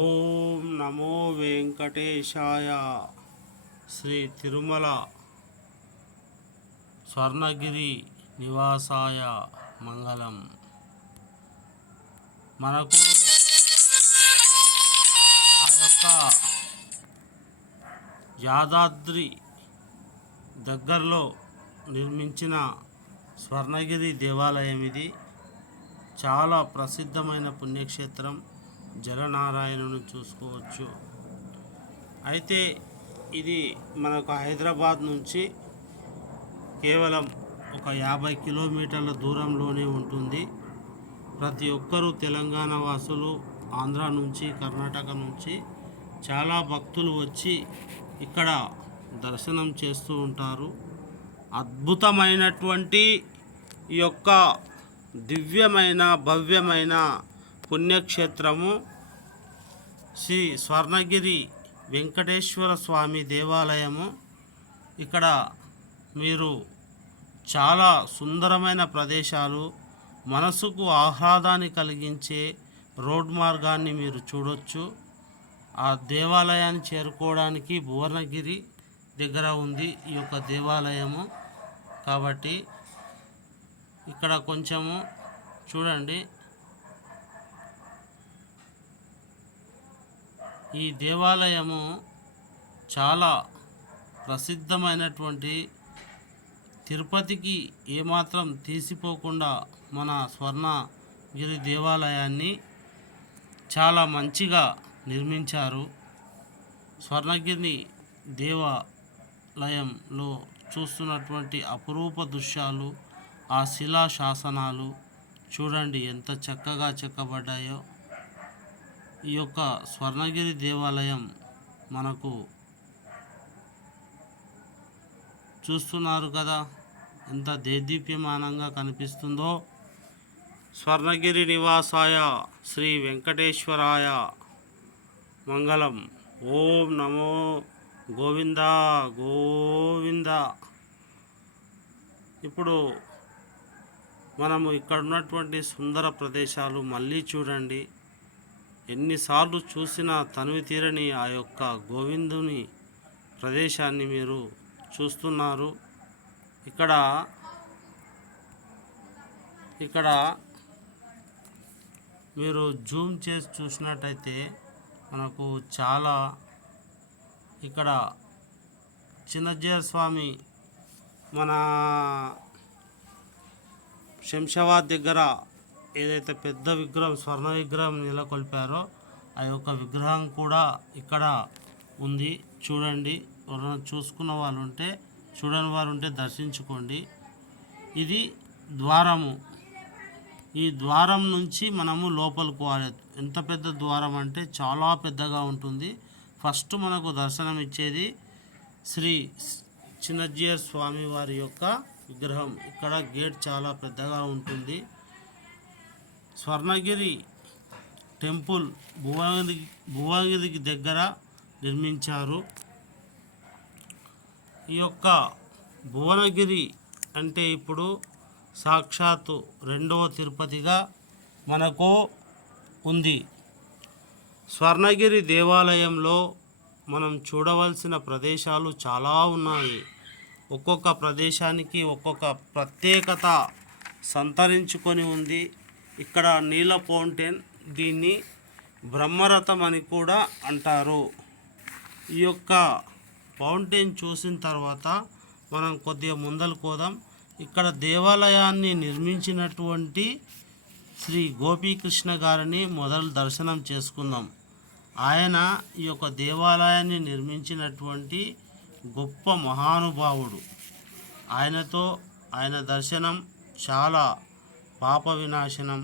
ఓం నమో వెంకటేశాయ. శ్రీ తిరుమల స్వర్ణగిరి నివాసాయ మంగళం. మనకు ఆ యొక్క యాదాద్రి దగ్గరలో నిర్మించిన స్వర్ణగిరి దేవాలయం ఇది. చాలా ప్రసిద్ధమైన పుణ్యక్షేత్రం. జలనారాయణను చూసుకోవచ్చు. అయితే ఇది మనకు హైదరాబాద్ నుంచి కేవలం ఒక 50 కిలోమీటర్ల దూరంలోనే ఉంటుంది. ప్రతి ఒక్కరూ తెలంగాణ వాసులు, ఆంధ్ర నుంచి, కర్ణాటక నుంచి చాలా భక్తులు వచ్చి ఇక్కడ దర్శనం చేస్తూ ఉంటారు. అద్భుతమైనటువంటి ఈ యొక్క దివ్యమైన భవ్యమైన పుణ్యక్షేత్రము శ్రీ స్వర్ణగిరి వెంకటేశ్వర స్వామి దేవాలయము. ఇక్కడ మీరు చాలా సుందరమైన ప్రదేశాలు, మనసుకు ఆహ్లాదాన్ని కలిగించే రోడ్ మార్గాన్ని మీరు చూడొచ్చు. ఆ దేవాలయాన్ని చేరుకోవడానికి భువనగిరి దగ్గర ఉంది ఈ యొక్క దేవాలయము. కాబట్టి ఇక్కడ కొంచెము చూడండి. ఈ దేవాలయము చాలా ప్రసిద్ధమైనటువంటి, తిరుపతికి ఏమాత్రం తీసిపోకుండా మన స్వర్ణగిరి దేవాలయాన్ని చాలా మంచిగా నిర్మించారు. స్వర్ణగిరి దేవాలయంలో చూస్తున్నటువంటి అపురూప దృశ్యాలు, ఆ శిలా శాసనాలు చూడండి ఎంత చక్కగా చెక్కబడ్డాయో. ఈ యొక్క స్వర్ణగిరి దేవాలయం మనకు చూస్తున్నారు కదా ఎంత దేదీప్యమానంగా కనిపిస్తుందో. స్వర్ణగిరి నివాసాయ శ్రీ వెంకటేశ్వరాయ మంగళం. ఓం నమో గోవింద గోవింద. ఇప్పుడు మనము ఇక్కడ ఉన్నటువంటి సుందర ప్రదేశాలు మళ్ళీ చూడండి. ఎన్నిసార్లు చూసినా తనివి తీరని ఆ యొక్క గోవిందుని ప్రదేశాన్ని మీరు చూస్తున్నారు. ఇక్కడ మీరు జూమ్ చేసి చూసినట్టయితే మనకు చాలా ఇక్కడ చిన్నజీర స్వామి మన శంషాబాద్ దగ్గర ఏదైతే పెద్ద విగ్రహం, స్వర్ణ విగ్రహం నెలకొల్పారో ఆ యొక్క విగ్రహం కూడా ఇక్కడ ఉంది. చూడండి. ఎవరైనా చూసుకున్న వాళ్ళు ఉంటే, చూడని వారు ఉంటే దర్శించుకోండి. ఇది ద్వారము. ఈ ద్వారం నుంచి మనము లోపలికి పోవాలి. ఎంత పెద్ద ద్వారం అంటే చాలా పెద్దగా ఉంటుంది. ఫస్ట్ మనకు దర్శనం ఇచ్చేది శ్రీ చిన్నజీర స్వామి వారి యొక్క విగ్రహం. ఇక్కడ గేట్ చాలా పెద్దగా ఉంటుంది. స్వర్ణగిరి టెంపుల్ భువనగిరికి దగ్గర నిర్మించారు. ఈ యొక్క భువనగిరి అంటే ఇప్పుడు సాక్షాత్తు రెండవ తిరుపతిగా మనకు ఉంది. స్వర్ణగిరి దేవాలయంలో మనం చూడవలసిన ప్రదేశాలు చాలా ఉన్నాయి. ఒక్కొక్క ప్రదేశానికి ఒక్కొక్క ప్రత్యేకత సంతరించుకొని ఉంది. ఇక్కడ నీల ఫౌంటైన్, దీన్ని బ్రహ్మరథం అని కూడా అంటారు. ఈ యొక్క ఫౌంటైన్ చూసిన తర్వాత మనం కొద్దిగా ముందలు పోదాం. ఇక్కడ దేవాలయాన్ని నిర్మించినటువంటి శ్రీ గోపీకృష్ణ గారిని మొదలు దర్శనం చేసుకుందాం. ఆయన ఈ యొక్క దేవాలయాన్ని నిర్మించినటువంటి గొప్ప మహానుభావుడు. ఆయన దర్శనం చాలా పాప వినాశనం,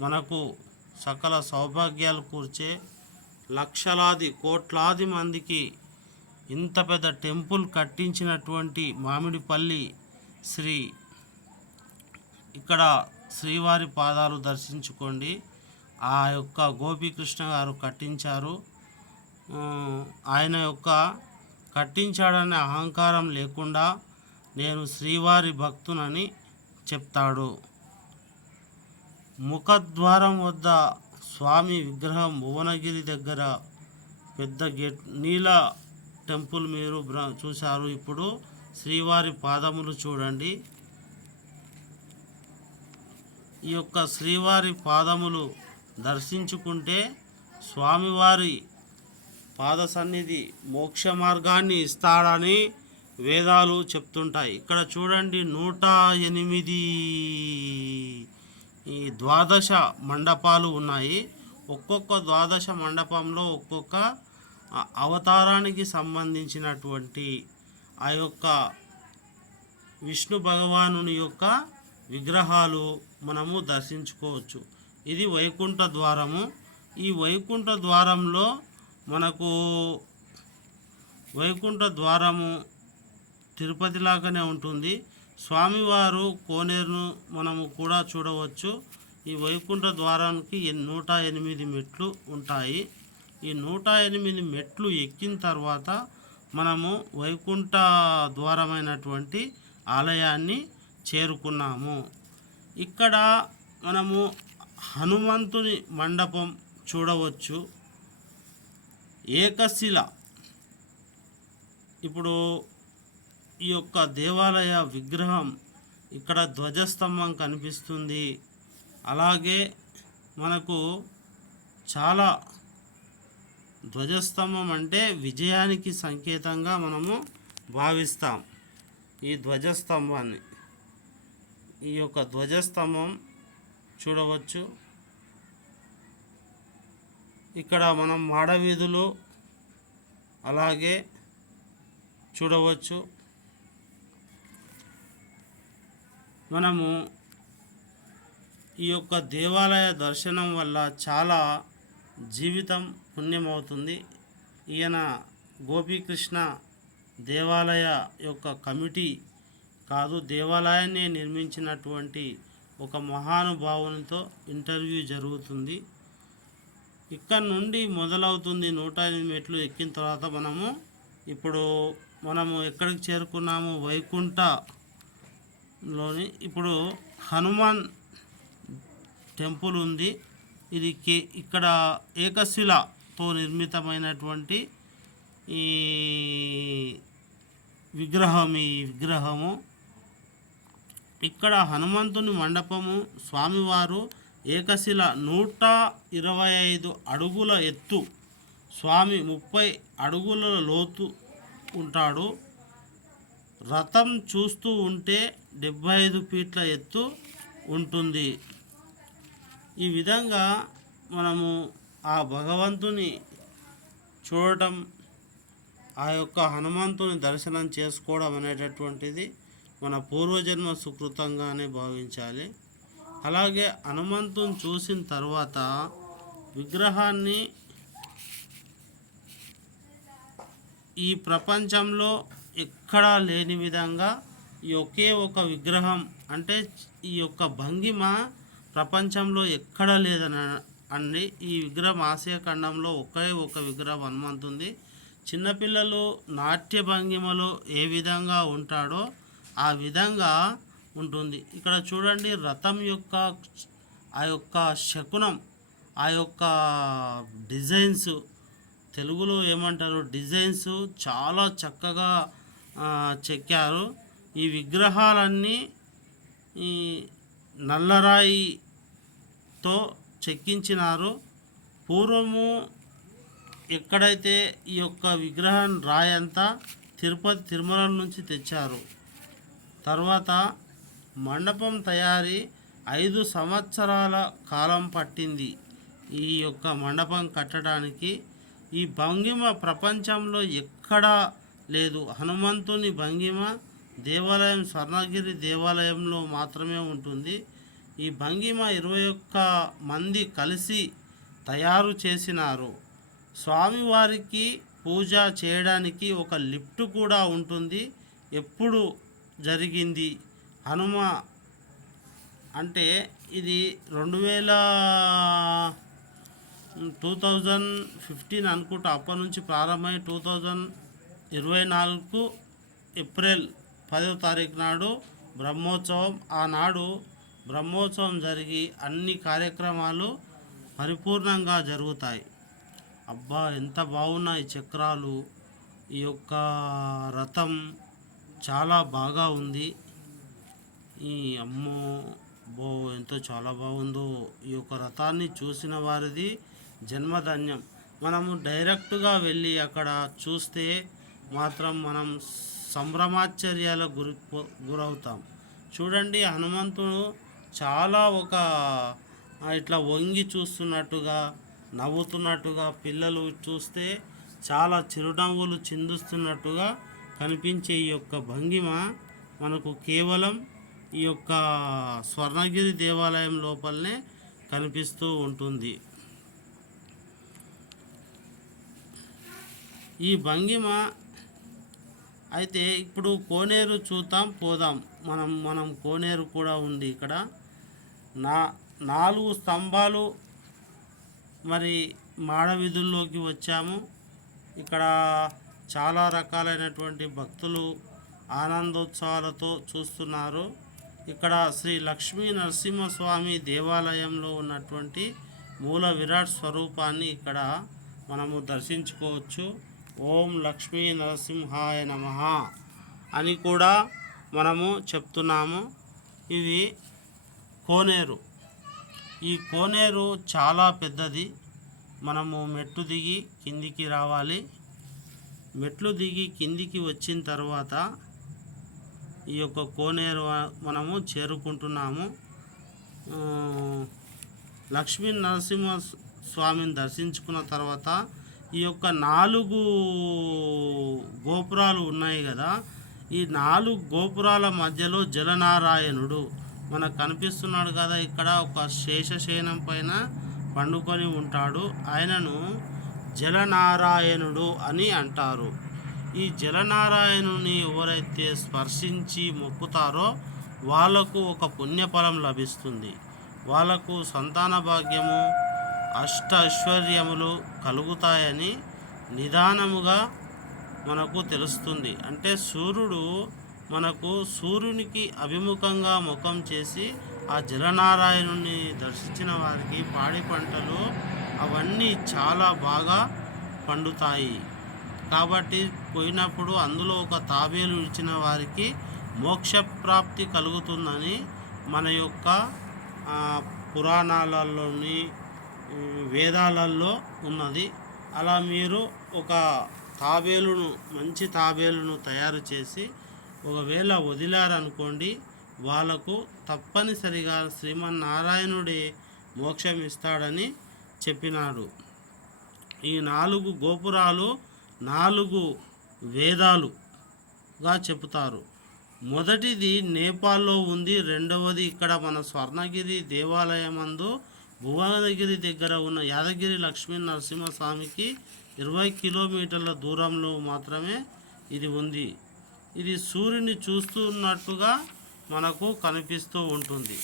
మనకు సకల సౌభాగ్యాలు కూర్చే, లక్షలాది కోట్లాది మందికి ఇంత పెద్ద టెంపుల్ కట్టించినటువంటి మామిడిపల్లి ఇక్కడ శ్రీవారి పాదాలు దర్శించుకోండి. ఆ యొక్క గోపీకృష్ణ గారు కట్టించారు. ఆయన యొక్క కట్టించాడనే అహంకారం లేకుండా నేను శ్రీవారి భక్తునని చెప్తాడు. ముఖద్వారం వద్ద స్వామి విగ్రహం భువనగిరి దగ్గర పెద్ద గేట్ నీల టెంపుల్ మీరు చూశారు. ఇప్పుడు శ్రీవారి పాదములు చూడండి. ఈ యొక్క శ్రీవారి పాదములు దర్శించుకుంటే స్వామివారి పాద సన్నిధి మోక్ష మార్గాన్ని ఇస్తాడని వేదాలు చెప్తుంటాయి. ఇక్కడ చూడండి 108 ఈ ద్వాదశ మండపాలు ఉన్నాయి. ఒక్కొక్క ద్వాదశ మండపంలో ఒక్కొక్క అవతారానికి సంబంధించినటువంటి ఆ యొక్క విష్ణు భగవానుని యొక్క విగ్రహాలు మనము దర్శించుకోవచ్చు. ఇది వైకుంఠ ద్వారము. ఈ వైకుంఠ ద్వారంలో మనకు వైకుంఠ ద్వారము తిరుపతి లాగానే ఉంటుంది. స్వామివారు కోనేరును మనము కూడా చూడవచ్చు. ఈ వైకుంఠ ద్వారానికి 108 మెట్లు ఉంటాయి. ఈ 108 మెట్లు ఎక్కిన తర్వాత మనము వైకుంఠ ద్వారమైనటువంటి ఆలయాన్ని చేరుకున్నాము. ఇక్కడ మనము హనుమంతుని మండపం చూడవచ్చు. ఏకశిల. ఇప్పుడు ఈ యొక్క దేవాలయ విగ్రహం ఇక్కడ ధ్వజస్తంభం కనిపిస్తుంది. అలాగే మనకు చాలా ధ్వజస్తంభం అంటే విజయానికి సంకేతంగా మనము భావిస్తాం ఈ ధ్వజస్తంభాన్ని. ఈ యొక్క ధ్వజస్తంభం చూడవచ్చు. ఇక్కడ మనం మాడవీధులు అలాగే చూడవచ్చు. మనము ఈ యొక్క దేవాలయ దర్శనం వల్ల చాలా జీవితం పుణ్యమవుతుంది. ఈయన గోపీకృష్ణ దేవాలయ యొక్క కమిటీ కాదు, దేవాలయాన్ని నిర్మించినటువంటి ఒక మహానుభావునితో ఇంటర్వ్యూ జరుగుతుంది. ఇక్కడ నుండి మొదలవుతుంది 108 మెట్లు ఎక్కిన తర్వాత మనము ఎక్కడికి చేరుకున్నాము? వైకుంఠలోని. ఇప్పుడు హనుమాన్ టెంపుల్ ఉంది. ఇది ఇక్కడ ఏకశిలతో నిర్మితమైనటువంటి ఈ విగ్రహము. ఇక్కడ హనుమంతుని మండపము. స్వామివారు ఏకశిల 125 అడుగుల ఎత్తు. స్వామి 30 అడుగుల లోతు ఉంటాడు. రథం చూస్తూ ఉంటే 75 ఫీట్ల ఎత్తు ఉంటుంది. ఈ విధంగా మనము ఆ భగవంతుని చూడటం, ఆ యొక్క హనుమంతుని దర్శనం చేసుకోవడం అనేటటువంటిది మన పూర్వజన్మ సుకృతంగానే భావించాలి. అలాగే హనుమంతుని చూసిన తర్వాత విగ్రహాన్ని ఈ ప్రపంచంలో ఎక్కడా లేని విధంగా ఒకే ఒక విగ్రహం, అంటే ఈ యొక్క భంగిమ ప్రపంచంలో ఎక్కడా లేదని ఈ విగ్రహం ఆసియా ఖండంలో ఒకే ఒక విగ్రహం హనుమంతుంది. చిన్నపిల్లలు నాట్య భంగిమలో ఏ విధంగా ఉంటాడో ఆ విధంగా ఉంటుంది. ఇక్కడ చూడండి, రథం యొక్క ఆ యొక్క శకునం, ఆ యొక్క డిజైన్స్, తెలుగులో ఏమంటారు, డిజైన్స్ చాలా చక్కగా చెక్కారు. ఈ విగ్రహాలన్నీ ఈ నల్లరాయితో చెక్కించినారు. పూర్వము ఎక్కడైతే ఈ యొక్క విగ్రహం రాయంతా తిరుమల నుంచి తెచ్చారు. తర్వాత మండపం తయారీ 5 సంవత్సరాల కాలం పట్టింది ఈ యొక్క మండపం కట్టడానికి. ఈ భంగిమ ప్రపంచంలో ఎక్కడా లేదు. హనుమంతుని భంగిమ దేవాలయం స్వర్ణగిరి దేవాలయంలో మాత్రమే ఉంటుంది. ఈ భంగిమ 21 మంది కలిసి తయారు చేసినారు. స్వామివారికి పూజ చేయడానికి ఒక లిఫ్ట్ కూడా ఉంటుంది. ఎప్పుడు జరిగింది హనుమ అంటే ఇది 2015 అనుకుంటా. అప్పటి నుంచి ప్రారంభమై 2024 ఏప్రిల్ 10వ తారీఖు నాడు బ్రహ్మోత్సవం. ఆనాడు బ్రహ్మోత్సవం జరిగి అన్ని కార్యక్రమాలు పరిపూర్ణంగా జరుగుతాయి. అబ్బా ఎంత బాగున్నాయి చక్రాలు! ఈ యొక్క రథం చాలా బాగా ఉంది. ఈ అమ్మో బో ఎంతో చాలా బాగుందో! ఈ యొక్క రథాన్ని చూసిన వారిది జన్మధన్యం. మనము డైరెక్ట్గా వెళ్ళి అక్కడ చూస్తే మాత్రం మనం సంభ్రమాశ్చర్యాలకు గురవుతాం. చూడండి, హనుమంతుడు చాలా ఇట్లా వంగి చూస్తున్నట్టుగా, నవ్వుతున్నట్టుగా, పిల్లలు చూస్తే చాలా చిరునవ్వులు చిందిస్తున్నట్టుగా కనిపించే ఈ యొక్క భంగిమ మనకు కేవలం ఈ యొక్క స్వర్ణగిరి దేవాలయం లోపలనే కనిపిస్తూ ఉంటుంది. ఈ భంగిమ అయితే ఇప్పుడు కోనేరు పోదాం. మనం కోనేరు కూడా ఉంది ఇక్కడ. 4 స్తంభాలు మరి మాడ వీధుల్లోకి వచ్చాము. ఇక్కడ చాలా రకాలైనటువంటి భక్తులు ఆనందోత్సవాలతో చూస్తున్నారు. ఇక్కడ శ్రీ లక్ష్మీ నరసింహస్వామి దేవాలయంలో ఉన్నటువంటి మూల విరాట్ స్వరూపాన్ని ఇక్కడ మనము దర్శించుకోవచ్చు. ఓం లక్ష్మీ నరసింహాయ నమః అని కూడా మనము చెప్తున్నాము. ఇది కోనేరు. ఈ కోనేరు చాలా పెద్దది. మనము మెట్లు దిగి కిందికి రావాలి. మెట్లు దిగి కిందికి వచ్చిన తర్వాత ఈ యొక్క కోనేరు మనము చేరుకుంటున్నాము. లక్ష్మీ నరసింహ స్వామిని దర్శించుకున్న తర్వాత ఈ యొక్క 4 గోపురాలు ఉన్నాయి కదా, ఈ 4 గోపురాల మధ్యలో జలనారాయణుడు మనకు కనిపిస్తున్నాడు కదా. ఇక్కడ ఒక శేషశయనం పైన పండుకొని ఉంటాడు. ఆయనను జలనారాయణుడు అని అంటారు. ఈ జలనారాయణుని ఎవరైతే స్పర్శించి మొక్కుతారో వాళ్ళకు ఒక పుణ్యఫలం లభిస్తుంది. వాళ్ళకు సంతాన భాగ్యము, అష్ట ఐశ్వర్యములు కలుగుతాయని నిదానముగా మనకు తెలుస్తుంది. అంటే సూర్యునికి అభిముఖంగా ముఖం చేసి ఆ జలనారాయణుని దర్శించిన వారికి పాడి పంటలు అవన్నీ చాలా బాగా పండుతాయి. కాబట్టి పోయినప్పుడు అందులో ఒక తాబేలు ఇచ్చిన వారికి మోక్షప్రాప్తి కలుగుతుందని మన యొక్క పురాణాలలోని వేదాలలో ఉన్నది. అలా మీరు ఒక మంచి తాబేలును తయారు చేసి ఒకవేళ వదిలారనుకోండి, వాళ్ళకు తప్పనిసరిగా శ్రీమన్నారాయణుడే మోక్షం ఇస్తాడని చెప్పినాడు. ఈ 4 గోపురాలు 4 వేదాలుగా చెబుతారు. మొదటిది నేపాల్లో ఉంది. రెండవది ఇక్కడ మన స్వర్ణగిరి దేవాలయమందు భువనగిరి దగ్గర ఉన్న యాదగిరి లక్ష్మీ నరసింహస్వామికి 20 కిలోమీటర్ల దూరంలో మాత్రమే ఇది ఉంది. ఇది సూర్యుని చూస్తున్నట్టుగా మనకు కనిపిస్తూ ఉంటుంది.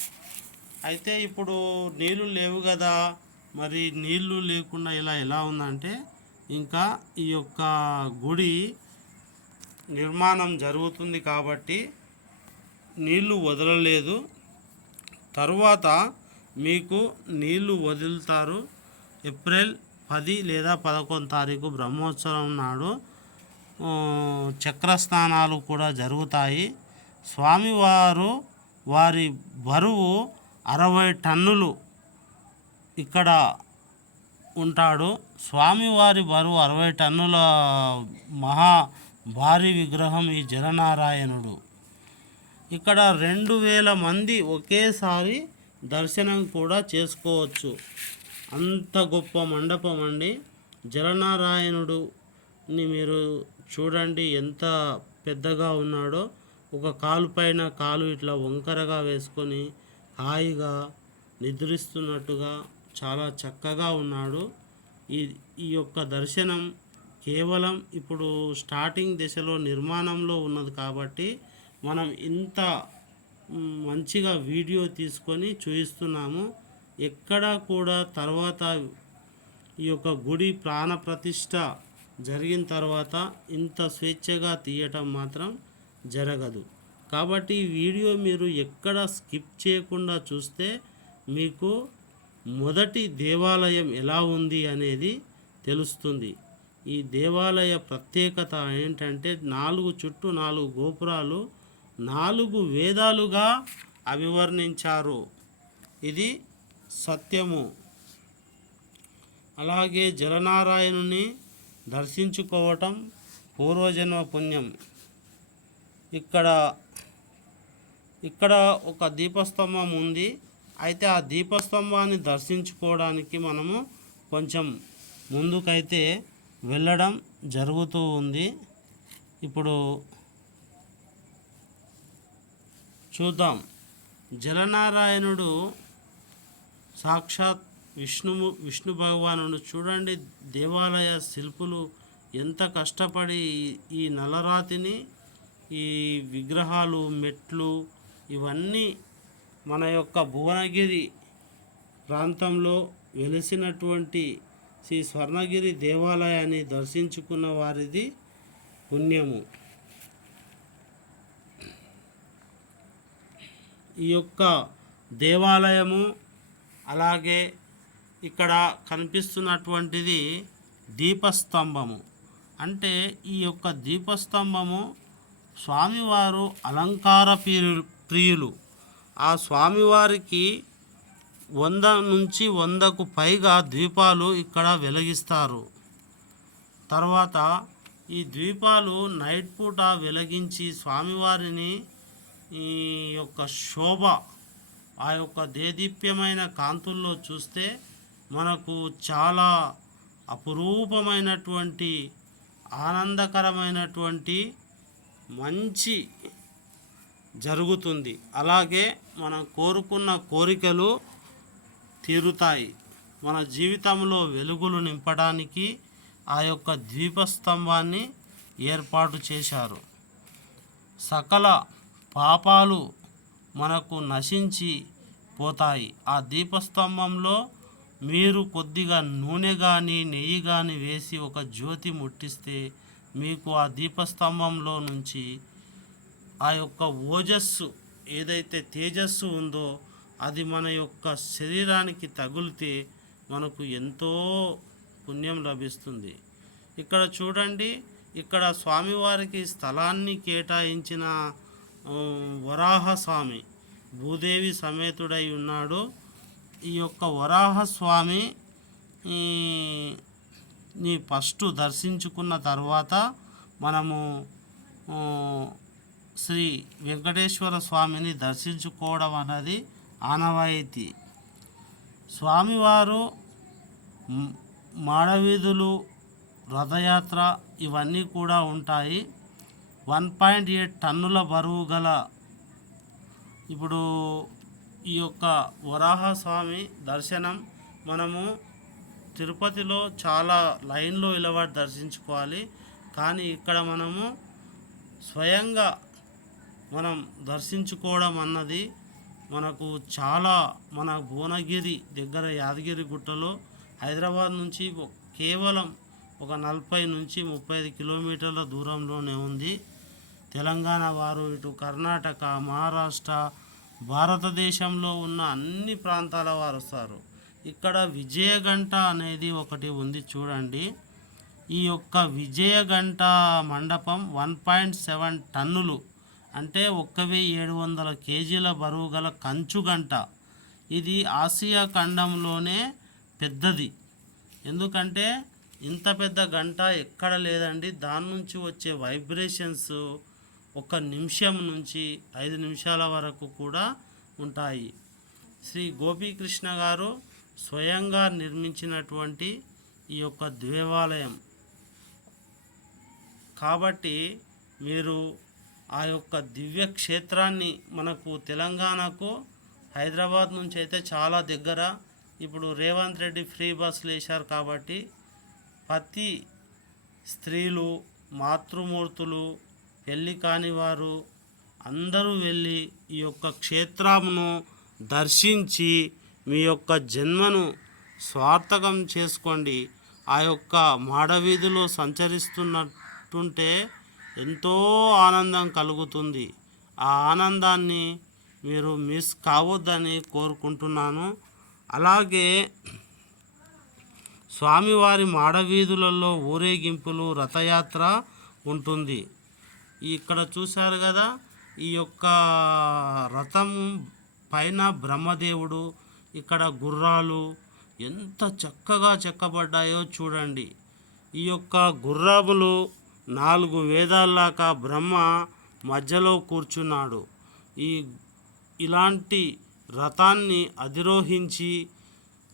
అయితే ఇప్పుడు నీళ్ళు లేవు కదా, మరి నీళ్ళు లేకుండా ఎలా ఉందంటే, ఇంకా ఈ యొక్క గుడి నిర్మాణం జరుగుతుంది కాబట్టి నీళ్ళు వదలలేదు. తరువాత మీకు నీళ్ళు వదులుతారు. ఏప్రిల్ 10 లేదా 11 తారీఖు బ్రహ్మోత్సవం నాడు చక్రస్నానాలు కూడా జరుగుతాయి. వారి బరువు 60 టన్నులు ఇక్కడ ఉంటాడు. స్వామివారి బరువు 60 టన్నుల మహా భారీ విగ్రహం ఈ జలనారాయణుడు. ఇక్కడ 2000 మంది ఒకేసారి దర్శనం కూడా చేసుకోవచ్చు. అంత గొప్ప మండపం అండి. జలనారాయణుడుని మీరు చూడండి ఎంత పెద్దగా ఉన్నాడో. ఒక కాలు పైన కాలు ఇట్లా వంకరగా వేసుకొని హాయిగా నిద్రిస్తున్నట్టుగా చాలా చక్కగా ఉన్నాడు. ఈ యొక్క దర్శనం కేవలం ఇప్పుడు స్టార్టింగ్ దశలో నిర్మాణంలో ఉన్నది కాబట్టి మనం ఇంత మంచిగా వీడియో తీసుకొని చూపిస్తున్నాము. ఎక్కడా కూడా తర్వాత ఈ యొక్క గుడి ప్రాణప్రతిష్ఠ జరిగిన తర్వాత ఇంత స్వేచ్ఛగా తీయటం మాత్రం జరగదు. కాబట్టి ఈ వీడియో మీరు ఎక్కడ స్కిప్ చేయకుండా చూస్తే మీకు మొదటి దేవాలయం ఎలా ఉంది అనేది తెలుస్తుంది. ఈ దేవాలయ ప్రత్యేకత ఏంటంటే చుట్టూ 4 గోపురాలు 4 వేదాలుగా అభివర్ణించారు. ఇది సత్యము. అలాగే జలనారాయణుని దర్శించుకోవటం పూర్వజన్మ పుణ్యం. ఇక్కడ ఒక దీపస్తంభం ఉంది. అయితే ఆ దీపస్తంభాన్ని దర్శించుకోవడానికి మనము కొంచెం ముందుకైతే వెళ్ళడం జరుగుతూ ఉంది. ఇప్పుడు చూద్దాం. జలనారాయణుడు సాక్షాత్ విష్ణు భగవానుడు. చూడండి, దేవాలయ శిల్పులు ఎంత కష్టపడి ఈ నల్లరాతిని, ఈ విగ్రహాలు, మెట్లు ఇవన్నీ మన యొక్క భువనగిరి ప్రాంతంలో వెలిసినటువంటి శ్రీ స్వర్ణగిరి దేవాలయాన్ని దర్శించుకున్న వారిది పుణ్యము. ఈ యొక్క దేవాలయము అలాగే ఇక్కడ కనిపిస్తున్నటువంటిది దీపస్తంభము. అంటే ఈ యొక్క దీపస్తంభము స్వామివారు అలంకార ప్రియులు. ఆ స్వామివారికి 100 నుంచి 100కు పైగా ద్వీపాలు ఇక్కడ వెలిగిస్తారు. తర్వాత ఈ ద్వీపాలు నైట్ పూట వెలిగించి స్వామివారిని ఈ యొక్క శోభ, ఆ యొక్క దేదీప్యమైన కాంతుల్లో చూస్తే మనకు చాలా అపురూపమైనటువంటి ఆనందకరమైనటువంటి మంచి జరుగుతుంది. అలాగే మనం కోరుకున్న కోరికలు తీరుతాయి. మన జీవితంలో వెలుగులు నింపడానికి ఆ యొక్క ద్వీపస్తంభాన్ని ఏర్పాటు చేశారు. సకల పాపాలు మనకు నశించి పోతాయి. ఆ దీపస్తంభంలో మీరు కొద్దిగా నూనె కానీ నెయ్యి కానీ వేసి ఒక జ్యోతి ముట్టిస్తే మీకు ఆ దీపస్తంభంలో నుంచి ఆ యొక్క ఓజస్సు, ఏదైతే తేజస్సు ఉందో అది మన యొక్క శరీరానికి తగిలితే మనకు ఎంతో పుణ్యం లభిస్తుంది. ఇక్కడ చూడండి, ఇక్కడ స్వామివారికి స్థలాన్ని కేటాయించిన వరాహస్వామి భూదేవి సమేతుడై ఉన్నాడు. ఈ యొక్క వరాహస్వామి ని ఫస్ట్ దర్శించుకున్న తర్వాత మనము శ్రీ వెంకటేశ్వర స్వామిని దర్శించుకోవడం అన్నది ఆనవాయితీ. స్వామివారు మాడవీధులు, రథయాత్ర ఇవన్నీ కూడా ఉంటాయి. 1.8 టన్నుల బరువు గల ఇప్పుడు ఈ యొక్క వరాహస్వామి దర్శనం మనము తిరుపతిలో చాలా లైన్లో నిలబడి దర్శించుకోవాలి. కానీ ఇక్కడ మనము స్వయంగా మనం దర్శించుకోవడం అన్నది మనకు చాలా, మన భువనగిరి దగ్గర యాదగిరి గుట్టలో హైదరాబాద్ నుంచి కేవలం ఒక 40 నుంచి 35 కిలోమీటర్ల దూరంలోనే ఉంది. తెలంగాణ వారు, ఇటు కర్ణాటక, మహారాష్ట్ర, భారతదేశంలో ఉన్న అన్ని ప్రాంతాల వారు వస్తారు. ఇక్కడ విజయగంట అనేది ఒకటి ఉంది చూడండి. ఈ యొక్క విజయగంట మండపం 1.7 టన్నులు అంటే 1700 కేజీల బరువు గల కంచుగంట. ఇది ఆసియా ఖండంలోనే పెద్దది. ఎందుకంటే ఇంత పెద్ద గంట ఎక్కడ లేదండి. దాని నుంచి వచ్చే వైబ్రేషన్స్ 1 నిమిషం నుంచి 5 నిమిషాల వరకు కూడా ఉంటాయి. శ్రీ గోపీకృష్ణ గారు స్వయంగా నిర్మించినటువంటి ఈ యొక్క దేవాలయం కాబట్టి మీరు ఆ యొక్క దివ్య క్షేత్రాన్ని, మనకు తెలంగాణకు హైదరాబాద్ నుంచి అయితే చాలా దగ్గర. ఇప్పుడు రేవంత్ రెడ్డి ఫ్రీ బస్సులు వేశారు కాబట్టి ప్రతి స్త్రీలు, మాతృమూర్తులు, పెళ్ళి కాని వారు అందరూ వెళ్ళి ఈ యొక్క క్షేత్రమును దర్శించి మీ యొక్క జన్మను స్వార్థకం చేసుకోండి. ఆ యొక్క మాడవీధిలో సంచరిస్తున్నట్టుంటే ఎంతో ఆనందం కలుగుతుంది. ఆ ఆనందాన్ని మీరు మిస్ కావద్దని కోరుకుంటున్నాను. అలాగే స్వామివారి మాడవీధులలో ఊరేగింపులు, రథయాత్ర ఉంటుంది. ఇక్కడ చూశారు కదా, ఈ యొక్క రథం పైన బ్రహ్మదేవుడు, ఇక్కడ గుర్రాలు ఎంత చక్కగా చెక్కబడ్డాయో చూడండి. ఈ యొక్క గుర్రములు 4 వేదాల్లాగా బ్రహ్మ మధ్యలో కూర్చున్నాడు. ఇలాంటి రథాన్ని అధిరోహించి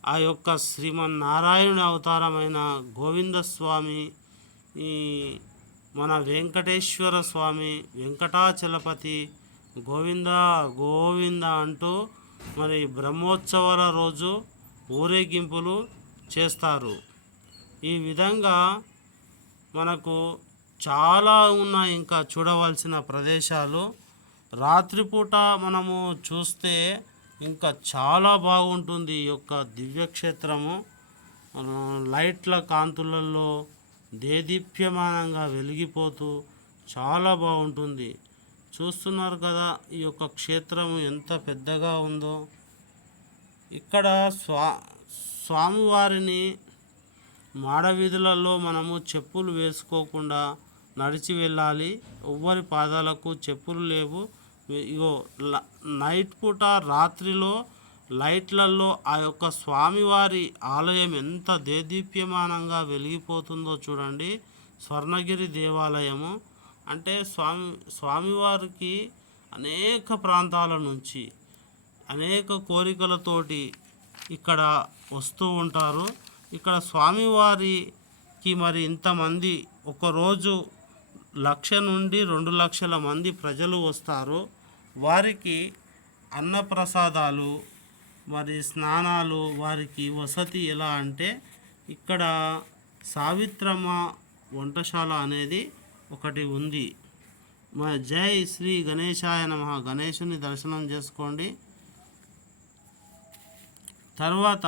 ఆ యొక్క శ్రీమన్నారాయణ అవతారమైన గోవిందస్వామి, ఈ మన వెంకటేశ్వర స్వామి, వెంకటాచలపతి గోవింద గోవింద అంటూ మరి బ్రహ్మోత్సవాల రోజు ఊరేగింపులు చేస్తారు. ఈ విధంగా మనకు చాలా ఉన్నాయి ఇంకా చూడవలసిన ప్రదేశాలు. రాత్రిపూట మనము చూస్తే ఇంకా చాలా బాగుంటుంది ఈ యొక్క దివ్యక్షేత్రము. లైట్ల కాంతులలో దేదీప్యమానంగా వెలిగిపోతూ చాలా బాగుంటుంది. చూస్తున్నారు కదా ఈ యొక్క క్షేత్రము ఎంత పెద్దగా ఉందో. ఇక్కడ స్వామివారిని మాడవీధులలో మనము చెప్పులు వేసుకోకుండా నడిచి వెళ్ళాలి. ఎవ్వరి పాదాలకు చెప్పులు లేవు. ఇగో నైట్ పూట రాత్రిలో లైట్లలో ఆ యొక్క స్వామివారి ఆలయం ఎంత దేదీప్యమానంగా వెలిగిపోతుందో చూడండి. స్వర్ణగిరి దేవాలయము అంటే స్వామివారికి అనేక ప్రాంతాల నుంచి అనేక కోరికలతోటి ఇక్కడ వస్తూ ఉంటారు. ఇక్కడ స్వామివారికి మరి ఇంతమంది ఒకరోజు 1,00,000 నుండి 2,00,000 మంది ప్రజలు వస్తారు. వారికి అన్నప్రసాదాలు, మరి స్నానాలు, వారికి వసతి ఎలా అంటే ఇక్కడ సావిత్రమ్మ వంటశాల అనేది ఒకటి ఉంది. జై శ్రీ గణేశాయ నమః. గణేశుని దర్శనం చేసుకోండి. తర్వాత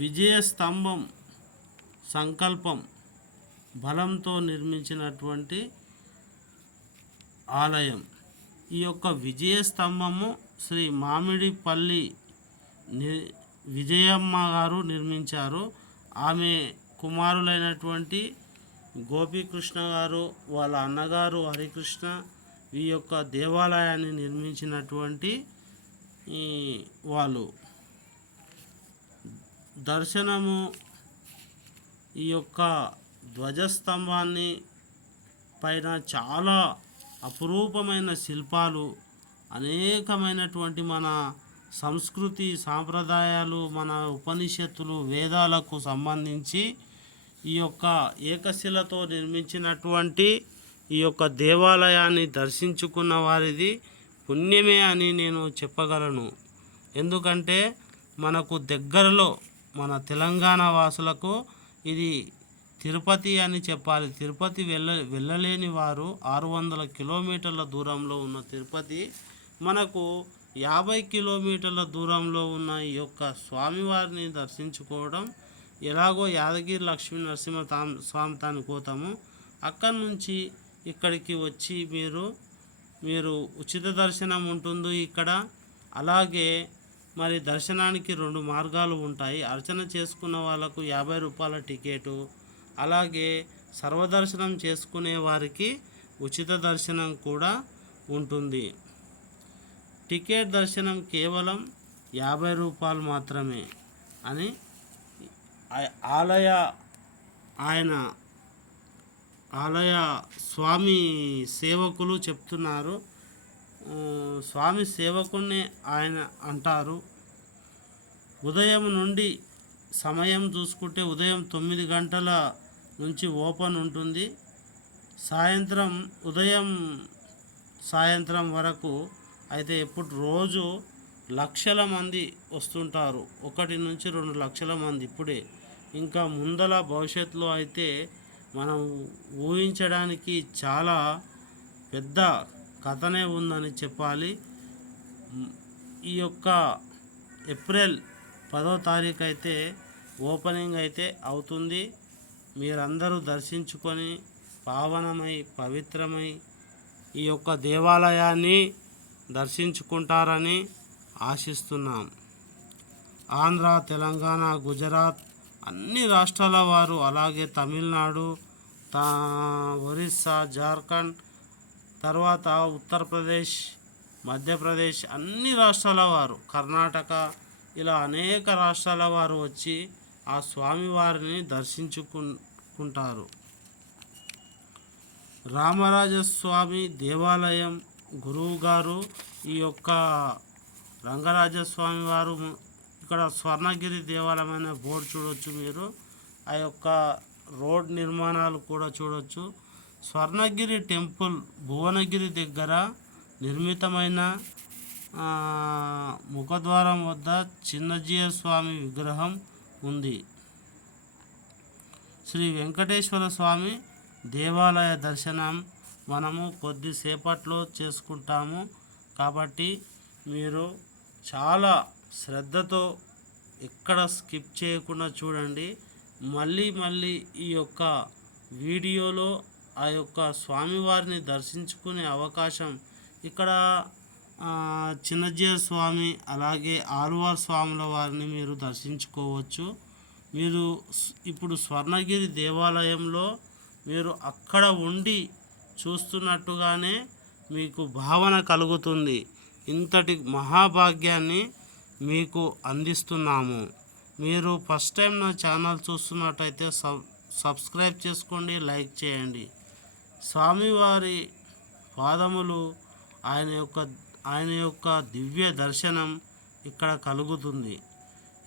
విజయస్తంభం సంకల్పం బలంతో నిర్మించినటువంటి ఆలయం. ఈ యొక్క విజయస్తంభము శ్రీ మామిడిపల్లి విజయమ్మ గారు నిర్మించారు. ఆమె కుమారులైనటువంటి గోపీకృష్ణ గారు, వాళ్ళ అన్నగారు హరికృష్ణ ఈ యొక్క దేవాలయాన్ని నిర్మించినటువంటి వాళ్ళు. దర్శనము ఈ యొక్క ధ్వజస్తంభాన్ని పైన చాలా అపురూపమైన శిల్పాలు, అనేకమైనటువంటి మన సంస్కృతి సాంప్రదాయాలు, మన ఉపనిషత్తులు, వేదాలకు సంబంధించి ఈ యొక్క ఏకశిలతో నిర్మించినటువంటి ఈ యొక్క దేవాలయాన్ని దర్శించుకున్న వారిది పుణ్యమే అని నేను చెప్పగలను. ఎందుకంటే మనకు దగ్గరలో మన తెలంగాణ వాసులకు ఇది తిరుపతి అని చెప్పాలి. తిరుపతి వెళ్ళలేని వారు 600 కిలోమీటర్ల దూరంలో ఉన్న తిరుపతి మనకు 50 కిలోమీటర్ల దూరంలో ఉన్న ఈ యొక్క స్వామివారిని దర్శించుకోవడం. ఎలాగో యాదగిరి లక్ష్మీ నరసింహ స్వామి తానికి పోతాము, అక్కడి నుంచి ఇక్కడికి వచ్చి మీరు ఉచిత దర్శనం ఉంటుంది ఇక్కడ. అలాగే మరి దర్శనానికి 2 మార్గాలు ఉంటాయి. అర్చన చేసుకున్న వాళ్ళకు 50 రూపాయల టికెటు, అలాగే సర్వదర్శనం చేసుకునే వారికి ఉచిత దర్శనం కూడా ఉంటుంది. టికెట్ దర్శనం కేవలం 50 రూపాయలు మాత్రమే అని ఆలయ స్వామి సేవకులు చెప్తున్నారు. స్వామి సేవకుని ఆయన అంటారు. ఉదయం నుండి సమయం చూసుకుంటే ఉదయం 9 గంటల నుంచి ఓపెన్ ఉంటుంది. సాయంత్రం వరకు అయితే ఎప్పుడు రోజు లక్షల మంది వస్తుంటారు. 1 నుంచి 2 లక్షల మంది ఇప్పుడే. ఇంకా ముందల భవిష్యత్తులో అయితే మనం ఊహించడానికి చాలా పెద్ద కథనే ఉందని చెప్పాలి. ఈ యొక్క ఏప్రిల్ 10వ తారీఖు అయితే ఓపెనింగ్ అయితే అవుతుంది. మీరందరూ దర్శించుకొని పావనమై పవిత్రమై ఈ యొక్క దేవాలయాన్ని దర్శించుకుంటారని ఆశిస్తున్నాం. ఆంధ్ర, తెలంగాణ, గుజరాత్ అన్ని రాష్ట్రాల వారు, అలాగే తమిళనాడు, ఒరిస్సా, జార్ఖండ్, తర్వాత ఉత్తరప్రదేశ్, మధ్యప్రదేశ్ అన్ని రాష్ట్రాల వారు, కర్ణాటక, ఇలా అనేక రాష్ట్రాల వారు వచ్చి ఆ స్వామివారిని దర్శించుకుంటారు. రామరాజస్వామి దేవాలయం గురువు గారు ఈ యొక్క రంగరాజస్వామి వారు ఇక్కడ స్వర్ణగిరి దేవాలయం అనే బోర్డు చూడవచ్చు మీరు. ఆ యొక్క రోడ్ నిర్మాణాలు కూడా చూడవచ్చు. స్వర్ణగిరి టెంపుల్ భువనగిరి దగ్గర నిర్మితమైన ముఖద్వారం వద్ద చిన్నజీయ స్వామి విగ్రహం ఉంది. శ్రీ వెంకటేశ్వర స్వామి దేవాలయ దర్శనం మనము కొద్దిసేపట్లో చేసుకుంటాము. కాబట్టి మీరు చాలా శ్రద్ధతో ఎక్కడ స్కిప్ చేయకుండా చూడండి. మళ్ళీ ఈ యొక్క వీడియోలో ఆ యొక్క స్వామివారిని దర్శించుకునే అవకాశం ఇక్కడ చిన్నజీయ స్వామి, అలాగే ఆళ్వార్ స్వాముల వారిని మీరు దర్శించుకోవచ్చు. మీరు ఇప్పుడు స్వర్ణగిరి దేవాలయంలో మీరు అక్కడ ఉండి చూస్తున్నట్టుగానే మీకు భావన కలుగుతుంది. ఇంతటి మహాభాగ్యాన్ని మీకు అందిస్తున్నాము. మీరు ఫస్ట్ టైం నా ఛానల్ చూస్తున్నట్టయితే సబ్స్క్రైబ్ చేసుకోండి, లైక్ చేయండి. స్వామివారి పాదములు, ఆయన యొక్క దివ్య దర్శనం ఇక్కడ కలుగుతుంది.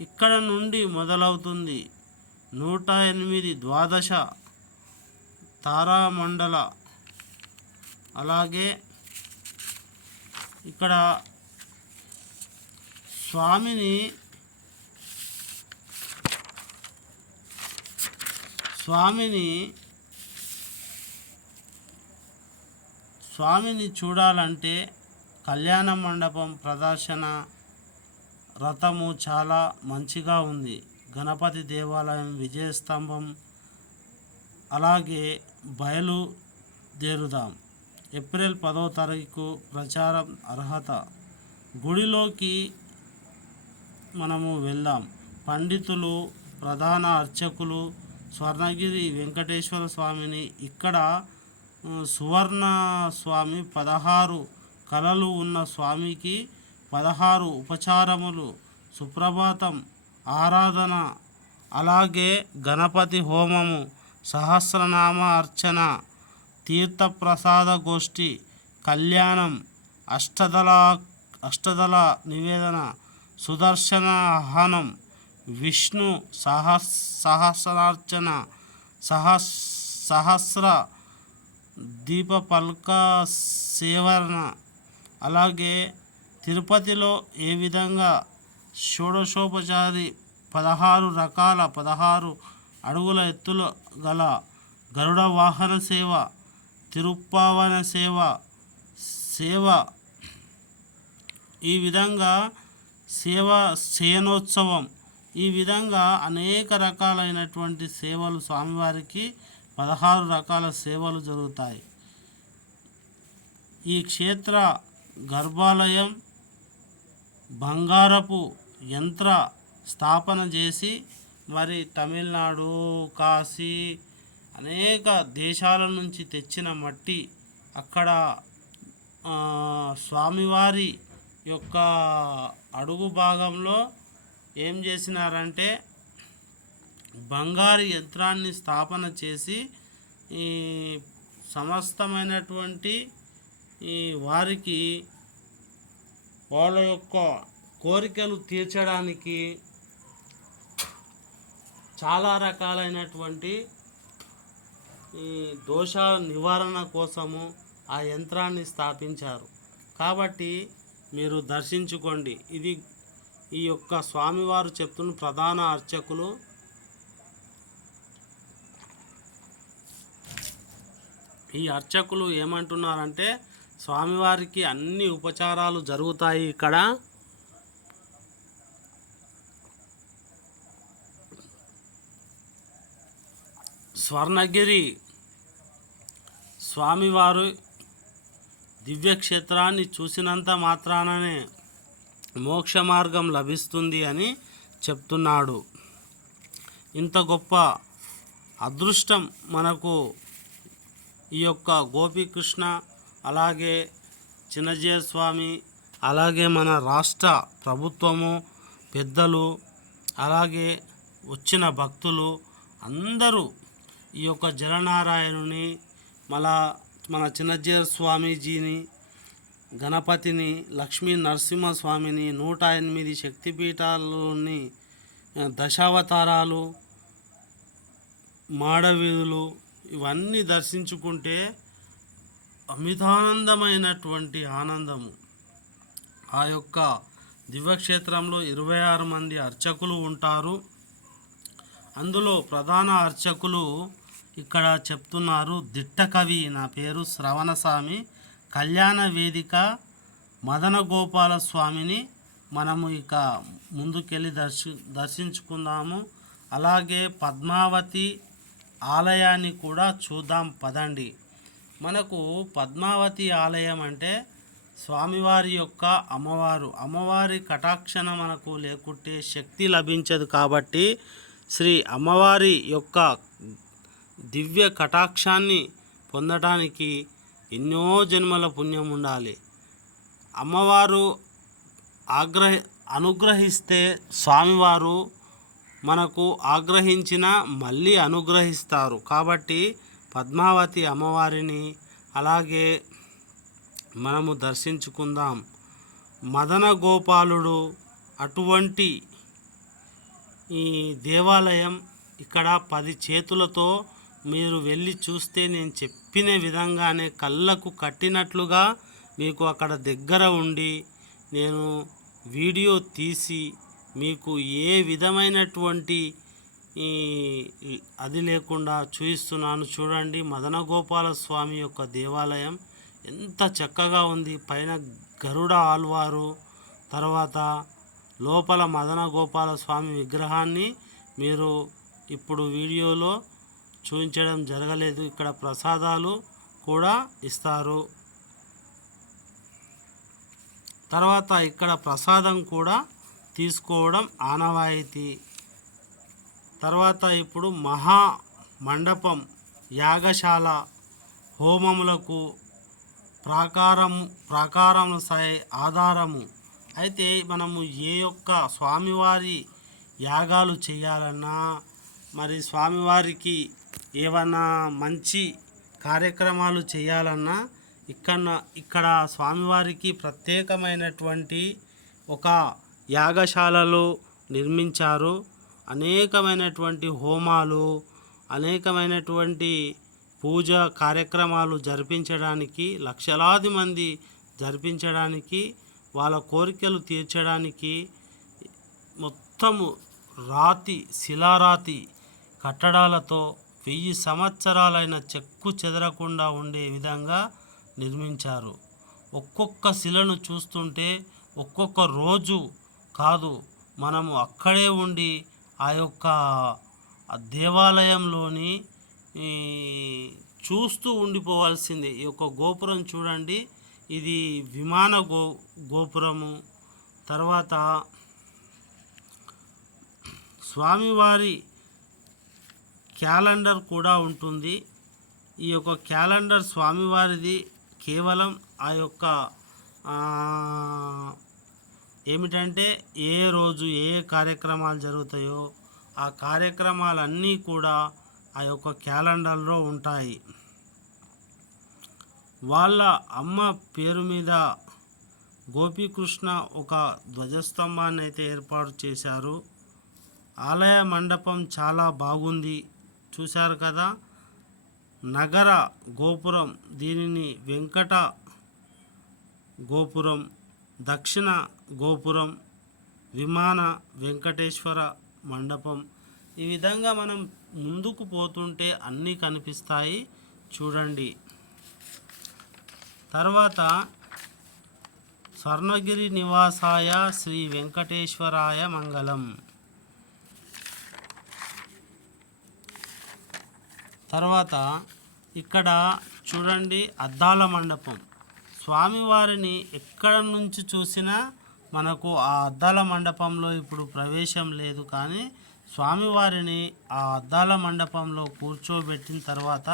ఇక్కడ నుండి మొదలవుతుంది 108 ద్వాదశ తారామండల. అలాగే ఇక్కడ స్వామిని చూడాలంటే కళ్యాణ మండపం, ప్రదర్శన రథము చాలా మంచిగా ఉంది. గణపతి దేవాలయం, విజయస్తంభం, అలాగే బయలుదేరుదాం. ఏప్రిల్ 10వ తారీఖు ప్రచారం అర్హత. గుడిలోకి మనము వెళ్దాం. పండితులు, ప్రధాన అర్చకులు స్వర్ణగిరి వెంకటేశ్వర స్వామిని ఇక్కడ సువర్ణ స్వామి 16 కళలు ఉన్న స్వామికి 16 ఉపచారములు, సుప్రభాతం, ఆరాధన, అలాగే గణపతి హోమము, సహస్రనామ అర్చన, తీర్థప్రసాద గోష్ఠి, కళ్యాణం, అష్టదళ నివేదన, సుదర్శన ఆహ్వానం, విష్ణు సహస్రార్చన, సహస్ర దీపపల్క సేవన. అలాగే తిరుపతిలో ఏ విధంగా షోడశోపచారి 16 అడుగుల ఎత్తుల గల గరుడ వాహన సేవ, తిరుప్పావన సేవ, ఈ విధంగా శయనోత్సవం, ఈ విధంగా అనేక రకాలైనటువంటి సేవలు స్వామివారికి 16 రకాల సేవలు జరుగుతాయి. ఈ క్షేత్ర గర్భాలయం బంగారపు యంత్ర స్థాపన చేసి మరి తమిళనాడు, కాశీ, అనేక దేశాల నుంచి తెచ్చిన మట్టి అక్కడ స్వామివారి యొక్క అడుగు భాగంలో ఏం చేసినారంటే బంగారు యంత్రాన్ని స్థాపన చేసి ఈ సమస్తమైనటువంటి ఈ వారికి వాళ్ళ యొక్క కోరికలు తీర్చడానికి చాలా రకాలైనటువంటి ఈ దోషాల నివారణ కోసము ఆ యంత్రాన్ని స్థాపించారు. కాబట్టి మీరు దర్శించుకోండి. ఇది ఈ యొక్క స్వామివారు చెప్తున్న ప్రధాన అర్చకులు. ఈ అర్చకులు ఏమంటున్నారంటే స్వామివారికి అన్ని ఉపచారాలు జరుగుతాయి ఇక్కడ. స్వర్ణగిరి స్వామివారు దివ్యక్షేత్రాన్ని చూసినంత మాత్రాననే మోక్ష మార్గం లభిస్తుంది అని చెప్తున్నాడు. ఇంత గొప్ప అదృష్టం మనకు ఈ యొక్క గోపీకృష్ణ, అలాగే చిన్నజీయర్ స్వామి, అలాగే మన రాష్ట్ర ప్రభుత్వము పెద్దలు, అలాగే వచ్చిన భక్తులు అందరూ ఈ యొక్క జలనారాయణుని, మన చిన్నజీయర్ స్వామీజీని, గణపతిని, లక్ష్మీ నరసింహస్వామిని, 108 శక్తిపీఠాలని, దశావతారాలు, మాడవీధులు ఇవన్నీ దర్శించుకుంటే అమితానందమైనటువంటి ఆనందము. ఆ యొక్క దివ్యక్షేత్రంలో 26 మంది అర్చకులు ఉంటారు. అందులో ప్రధాన అర్చకులు ఇక్కడ చెప్తున్నారు. దిట్టకవి, నా పేరు శ్రవణస్వామి, కళ్యాణ వేదిక మదన గోపాల స్వామిని మనము ఇక ముందుకెళ్ళి దర్శించుకుందాము. అలాగే పద్మావతి ఆలయాన్ని కూడా చూద్దాం పదండి. మనకు పద్మావతి ఆలయం అంటే స్వామివారి యొక్క అమ్మవారి కటాక్షణ మనకు లేకుంటే శక్తి లభించదు. కాబట్టి శ్రీ అమ్మవారి యొక్క దివ్య కటాక్షాన్ని పొందడానికి ఎన్నో జన్మల పుణ్యం ఉండాలి. అమ్మవారు అనుగ్రహిస్తే స్వామివారు మనకు ఆగ్రహించిన మళ్ళీ అనుగ్రహిస్తారు. కాబట్టి పద్మావతి అమ్మవారిని అలాగే మనము దర్శించుకుందాం. మదన గోపాలుడు అటువంటి ఈ దేవాలయం ఇక్కడ 10 చేతులతో మీరు వెళ్ళి చూస్తే నేను చెప్పిన విధంగానే కళ్ళకు కట్టినట్లుగా మీకు అక్కడ దగ్గర ఉండి నేను వీడియో తీసి మీకు ఏ విధమైనటువంటి అది లేకుండా చూపిస్తున్నాను. చూడండి, మదన గోపాల స్వామి యొక్క దేవాలయం ఎంత చక్కగా ఉంది. పైన గరుడ ఆల్వారు, తర్వాత లోపల మదన గోపాల స్వామి విగ్రహాన్ని మీరు ఇప్పుడు వీడియోలో చూపించడం జరగలేదు. ఇక్కడ ప్రసాదాలు కూడా ఇస్తారు. తర్వాత ఇక్కడ ప్రసాదం కూడా తీసుకోవడం ఆనవాయితీ. తర్వాత ఇప్పుడు మహా మండపం, యాగశాల, హోమములకు ప్రాకారం ఆధారము. అయితే మనము ఏ యొక్క స్వామివారి యాగాలు చేయాలన్నా, మరి స్వామివారికి ఏమన్నా మంచి కార్యక్రమాలు చేయాలన్నా ఇక్కడ స్వామివారికి ప్రత్యేకమైనటువంటి ఒక యాగశాలలు నిర్మించారు. అనేకమైనటువంటి హోమాలు, అనేకమైనటువంటి పూజ కార్యక్రమాలు జరిపించడానికి, లక్షలాది మంది జరిపించడానికి, వాళ్ళ కోరికలు తీర్చడానికి మొత్తము శిలారాతి కట్టడాలతో 1000 సంవత్సరాలైన చెక్కు చెదరకుండా ఉండే విధంగా నిర్మించారు. ఒక్కొక్క శిలను చూస్తుంటే ఒక్కొక్క రోజు కాదు, మనము అక్కడే ఉండి ఆ యొక్క దేవాలయంలోని చూస్తూ ఉండిపోవాల్సిందే. ఈ యొక్క గోపురం చూడండి, ఇది విమాన గోపురము. తర్వాత స్వామివారి క్యాలెండర్ కూడా ఉంటుంది. ఈ యొక్క క్యాలెండర్ స్వామివారిది కేవలం ఆ యొక్క ఏమిటంటే ఏ రోజు ఏ కార్యక్రమాలు జరుగుతాయో ఆ కార్యక్రమాలన్నీ కూడా ఆ యొక్క క్యాలెండర్లో ఉంటాయి. వాళ్ళ అమ్మ పేరు మీద గోపీకృష్ణ ఒక ధ్వజస్తంభాన్ని అయితే ఏర్పాటు చేశారు. ఆలయ మండపం చాలా బాగుంది, చూశారు కదా. నగర గోపురం, దీనిని వెంకట గోపురం, దక్షిణ గోపురం, విమాన వెంకటేశ్వర మండపం. ఈ విధంగా మనం ముందుకు పోతుంటే అన్నీ కనిపిస్తాయి, చూడండి. తర్వాత స్వర్ణగిరి నివాసాయ శ్రీ వెంకటేశ్వరాయ మంగళం. తర్వాత ఇక్కడ చూడండి, అద్దాల మండపం. స్వామివారిని ఎక్కడ నుంచి చూసినా మనకు ఆ అద్దాల మండపంలో ఇప్పుడు ప్రవేశం లేదు, కానీ స్వామివారిని ఆ అద్దాల మండపంలో కూర్చోబెట్టిన తర్వాత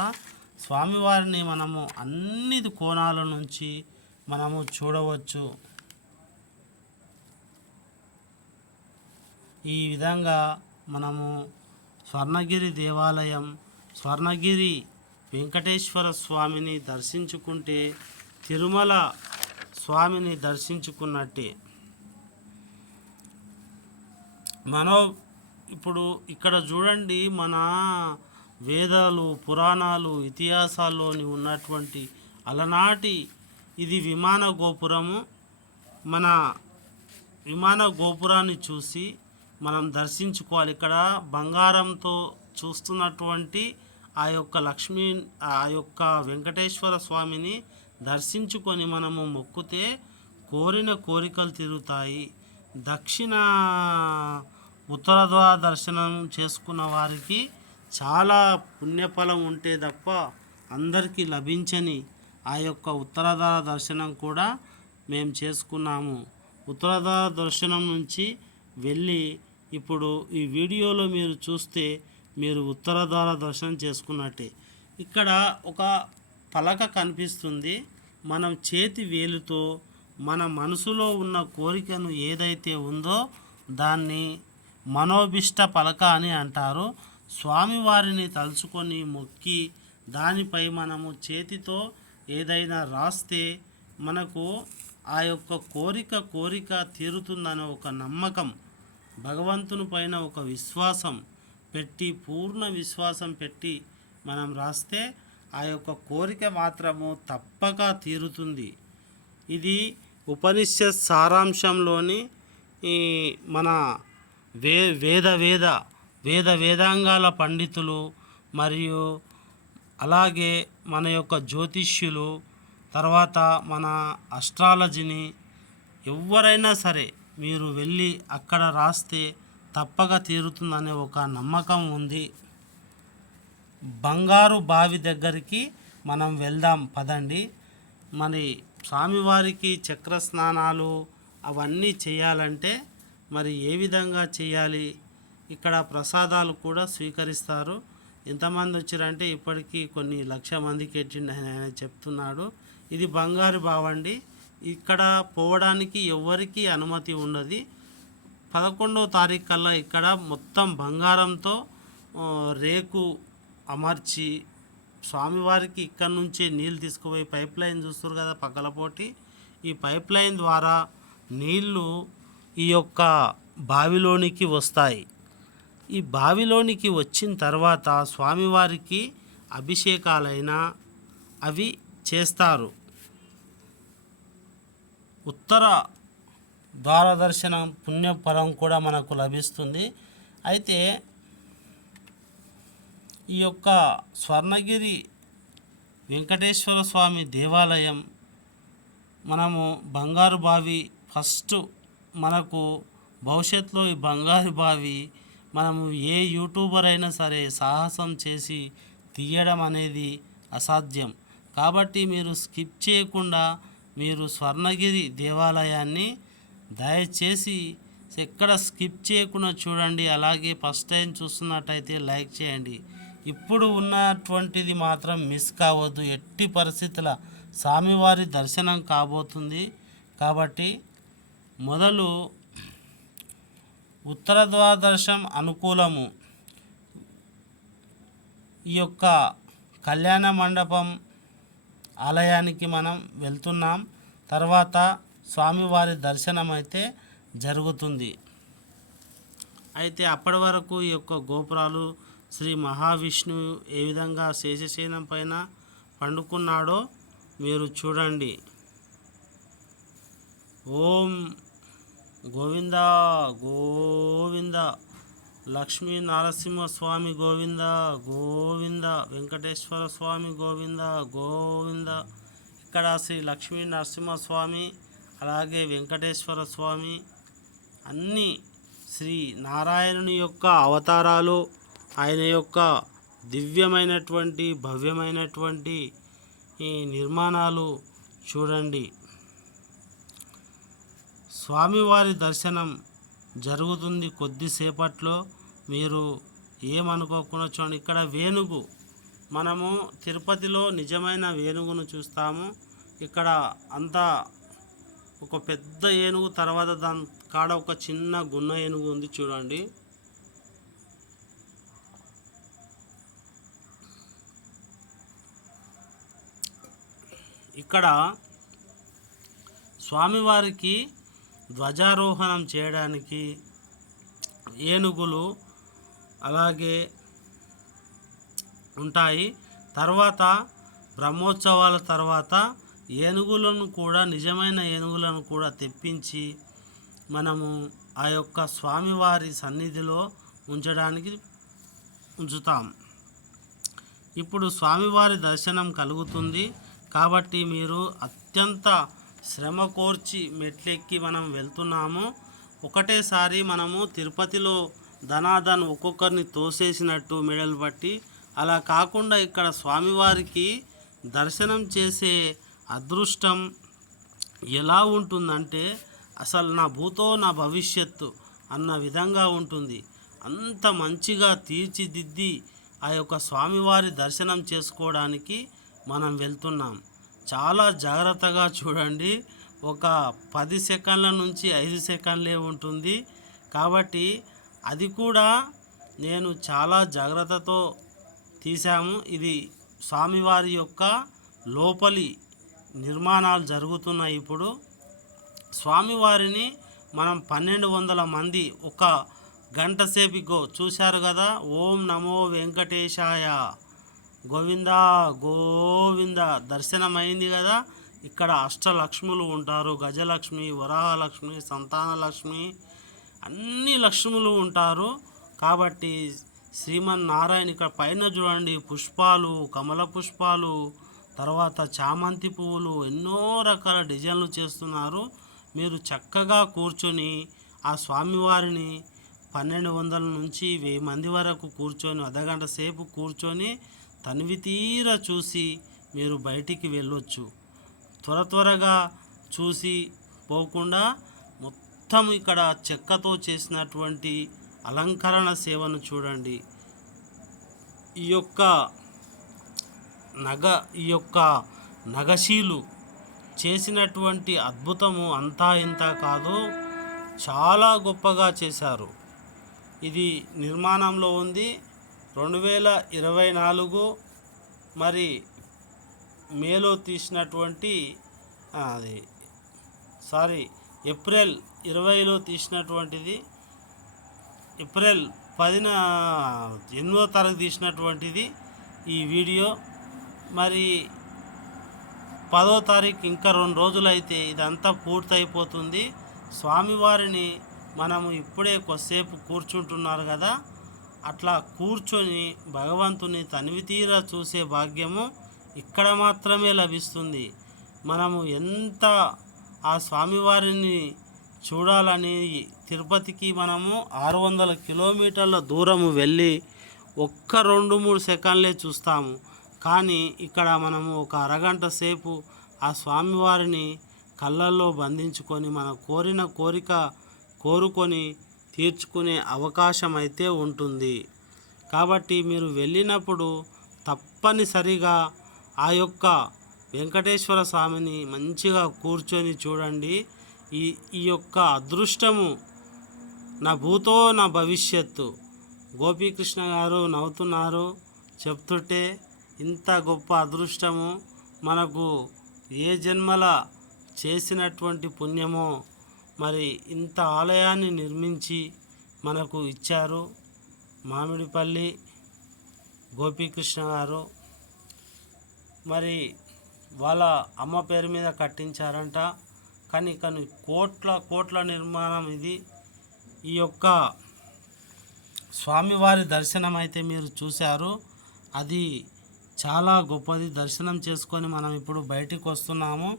స్వామివారిని మనము అన్ని కోణాల నుంచి మనము చూడవచ్చు. ఈ విధంగా మనము స్వర్ణగిరి దేవాలయం, స్వర్ణగిరి వెంకటేశ్వర స్వామిని దర్శించుకుంటే తిరుమల స్వామిని దర్శించుకున్నట్టే. ఇప్పుడు ఇక్కడ చూడండి, మన వేదాలు, పురాణాలు, ఇతిహాసాల్లోని ఉన్నటువంటి అలనాటి ఇది విమాన గోపురము. మన విమాన గోపురాన్ని చూసి మనం దర్శించుకోవాలి. ఇక్కడ బంగారంతో చూస్తున్నటువంటి ఆ యొక్క వెంకటేశ్వర స్వామిని దర్శించుకొని మనము మొక్కితే కోరిన కోరికలు తీరుతాయి. ఉత్తర ద్వార దర్శనం చేసుకున్న వారికి చాలా పుణ్యఫలం ఉంటే తప్ప అందరికీ లభించని ఆ యొక్క ఉత్తర ద్వార దర్శనం కూడా మేము చేసుకున్నాము. ఉత్తర ద్వార దర్శనం నుంచి వెళ్ళి ఇప్పుడు ఈ వీడియోలో మీరు చూస్తే మీరు ఉత్తర ద్వార దర్శనం చేసుకున్నట్టే. ఇక్కడ ఒక పలక కనిపిస్తుంది. మనం చేతి వేలుతో మన మనసులో ఉన్న కోరికను ఏదైతే ఉందో దాన్ని మనోభిష్ట పలక అని అంటారు. స్వామివారిని తలుచుకొని మొక్కి దానిపై మనము చేతితో ఏదైనా రాస్తే మనకు ఆ యొక్క కోరిక తీరుతుందనే ఒక నమ్మకం, భగవంతుని పైన ఒక విశ్వాసం పెట్టి, పూర్ణ విశ్వాసం పెట్టి మనం రాస్తే ఆ యొక్క కోరిక మాత్రము తప్పక తీరుతుంది. ఇది ఉపనిషత్ సారాంశంలోని మన వేదాంగాల పండితులు మరియు అలాగే మన యొక్క జ్యోతిష్యులు, తర్వాత మన అస్ట్రాలజీని ఎవరైనా సరే మీరు వెళ్ళి అక్కడ రాస్తే తప్పక తీరుతుందనే ఒక నమ్మకం ఉంది. బంగారు బావి దగ్గరికి మనం వెళ్దాం పదండి. మరి స్వామివారికి చక్ర స్నానాలు అవన్నీ చేయాలంటే మరి ఏ విధంగా చేయాలి? ఇక్కడ ప్రసాదాలు కూడా స్వీకరిస్తారు. ఎంతమంది వచ్చారంటే ఇప్పటికీ కొన్ని లక్ష మందికి ఎట్టిండి ఆయన చెప్తున్నాడు. ఇది బంగారు బావండి. ఇక్కడ పోవడానికి ఎవరికి అనుమతి ఉండదు. 11వ తారీఖు కల్లా ఇక్కడ మొత్తం బంగారంతో రేకు అమర్చి స్వామివారికి ఇక్కడ నుంచే నీళ్ళు తీసుకుపోయి పైప్ లైన్ చూస్తారు కదా పక్కలపోటి, ఈ పైప్ లైన్ ద్వారా నీళ్ళు ఈ యొక్క బావిలోనికి వస్తాయి. ఈ బావిలోనికి వచ్చిన తర్వాత స్వామివారికి అభిషేకాలైనా అవి చేస్తారు. ఉత్తర ద్వార దర్శనం పుణ్యఫలం కూడా మనకు లభిస్తుంది. అయితే ఈ యొక్క స్వర్ణగిరి వెంకటేశ్వర స్వామి దేవాలయం మనము బంగారు బావి ఫస్ట్ మనకు భవిష్యత్తులో ఈ బంగారు బావి మనము ఏ యూట్యూబర్ అయినా సరే సాహసం చేసి తీయడం అనేది అసాధ్యం. కాబట్టి మీరు స్కిప్ చేయకుండా మీరు స్వర్ణగిరి దేవాలయాన్ని దయచేసి ఎక్కడ స్కిప్ చేయకుండా చూడండి. అలాగే ఫస్ట్ టైం చూస్తున్నట్టయితే లైక్ చేయండి. ఇప్పుడు ఉన్నటువంటిది మాత్రం మిస్ కావద్దు. ఎట్టి పరిస్థితుల స్వామివారి దర్శనం కాబోతుంది. కాబట్టి మొదలు ఉత్తర ద్వార దర్శనం అనుకూలము. ఈ యొక్క కళ్యాణ మండపం ఆలయానికి మనం వెళ్తున్నాం. తర్వాత స్వామివారి దర్శనం అయితే జరుగుతుంది. అయితే అప్పటి వరకు ఈ యొక్క గోపురాలు శ్రీ మహావిష్ణువు ఏ విధంగా శేషశయనం పైన పండుకున్నాడో మీరు చూడండి. ఓం గోవింద గోవింద, లక్ష్మీ నరసింహస్వామి గోవింద గోవింద, వెంకటేశ్వర స్వామి గోవింద గోవింద. ఇక్కడ శ్రీ లక్ష్మీ నరసింహస్వామి అలాగే వెంకటేశ్వర స్వామి అన్నీ శ్రీ నారాయణుని యొక్క అవతారాలు. ఆయన యొక్క దివ్యమైనటువంటి భవ్యమైనటువంటి ఈ నిర్మాణాలు చూడండి. స్వామివారి దర్శనం జరుగుతుంది కొద్దిసేపట్లో. మీరు ఏమనుకోకుండా చూడండి. ఇక్కడ వేణుగు, మనము తిరుపతిలో నిజమైన వేణుగును చూస్తాము. ఇక్కడ అంతా ఒక పెద్ద ఏనుగు, తర్వాత దాని కాడ ఒక చిన్న గున్న ఏనుగు ఉంది చూడండి. ఇక్కడ స్వామివారికి ధ్వజారోహణం చేయడానికి ఏనుగులు అలాగే ఉంటాయి. తర్వాత బ్రహ్మోత్సవాల తర్వాత ఏనుగులను కూడా, నిజమైన ఏనుగులను కూడా తెప్పించి మనము ఆ యొక్క స్వామివారి సన్నిధిలో ఉంచుతాం. ఇప్పుడు స్వామివారి దర్శనం కలుగుతుంది కాబట్టి మీరు అత్యంత శ్రమ కోర్చి మెట్లెక్కి మనం వెళ్తున్నాము. ఒకటేసారి మనము తిరుపతిలో ధనాధన్ ఒక్కొక్కరిని తోసేసినట్టు మెడలు పట్టి, అలా కాకుండా ఇక్కడ స్వామివారికి దర్శనం చేసే అదృష్టం ఎలా ఉంటుందంటే అసలు నా భూతో నా భవిష్యత్తు అన్న విధంగా ఉంటుంది. అంత మంచిగా తీర్చిదిద్ది ఆ యొక్క స్వామివారి దర్శనం చేసుకోవడానికి మనం వెళ్తున్నాం. చాలా జాగ్రత్తగా చూడండి. ఒక 10 సెకండ్ల నుంచి 5 సెకండ్లే ఉంటుంది కాబట్టి అది కూడా నేను చాలా జాగ్రత్తతో తీసాము. ఇది స్వామివారి యొక్క లోపలి నిర్మాణాలు జరుగుతున్నాయి. ఇప్పుడు స్వామివారిని మనం 1200 మంది ఒక గంట సేపు చూశారు కదా. ఓం నమో వెంకటేశాయ గోవిందా గోవింద దర్శనమైంది కదా. ఇక్కడ అష్టలక్ష్ములు ఉంటారు. గజలక్ష్మి, వరాహలక్ష్మి, సంతానలక్ష్మి, అన్ని లక్ష్ములు ఉంటారు. కాబట్టి శ్రీమన్నారాయణ ఇక్కడ పైన చూడండి, పుష్పాలు, కమల పుష్పాలు, తర్వాత చామంతి పువ్వులు, ఎన్నో రకాల డిజైన్లు చేస్తున్నారు. మీరు చక్కగా కూర్చొని ఆ స్వామివారిని 1200 నుంచి 1000 మంది వరకు కూర్చొని అర్ధగంట సేపు కూర్చొని తనివి తీరా చూసి మీరు బయటికి వెళ్ళొచ్చు. త్వరగా చూసి పోకుండా మొత్తం ఇక్కడ చెక్కతో చేసినటువంటి అలంకరణ సేవను చూడండి. ఈ యొక్క నగశీలు చేసినటువంటి అద్భుతము అంతా ఇంత కాదు, చాలా గొప్పగా చేశారు. ఇది నిర్మాణంలో ఉంది. 2024 మరి మేలో తీసినటువంటి ఏప్రిల్ 20లో తీసినటువంటిది. ఏప్రిల్ 8వ తారీఖు తీసినటువంటిది ఈ వీడియో. మరి 10వ తారీఖు ఇంకా 2 రోజులైతే ఇదంతా పూర్తయిపోతుంది. స్వామివారిని మనము ఇప్పుడే కొద్దిసేపు కూర్చుంటున్నారు కదా, అట్లా కూర్చొని భగవంతుని తనివి తీరా చూసే భాగ్యము ఇక్కడ మాత్రమే లభిస్తుంది. మనము ఎంత ఆ స్వామివారిని చూడాలని తిరుపతికి మనము 600 కిలోమీటర్ల దూరము వెళ్ళి ఒక్క 2-3 సెకండ్లే చూస్తాము. కానీ ఇక్కడ మనము ఒక అరగంట సేపు ఆ స్వామివారిని కళ్ళల్లో బంధించుకొని మన కోరిన కోరిక కోరుకొని తీర్చుకునే అవకాశం అయితే ఉంటుంది. కాబట్టి మీరు వెళ్ళినప్పుడు తప్పనిసరిగా ఆ యొక్క వెంకటేశ్వర స్వామిని మంచిగా కూర్చొని చూడండి. ఈ యొక్క అదృష్టము నా భూతో నా భవిష్యత్తు. గోపీకృష్ణ గారు నవ్వుతున్నారు చెప్తుంటే. ఇంత గొప్ప అదృష్టము మనకు ఏ జన్మల చేసినటువంటి పుణ్యమో మరి ఇంత ఆలయాన్ని నిర్మించి మనకు ఇచ్చారు మామిడిపల్లి గోపీకృష్ణ గారు. మరి వాళ్ళ అమ్మ పేరు మీద కట్టించారంట. కానీ కోట్ల నిర్మాణం ఇది. ఈ యొక్క స్వామివారి దర్శనం అయితే మీరు చూశారు, అది చాలా గొప్పది. దర్శనం చేసుకొని మనం ఇప్పుడు బయటికి వస్తున్నాము.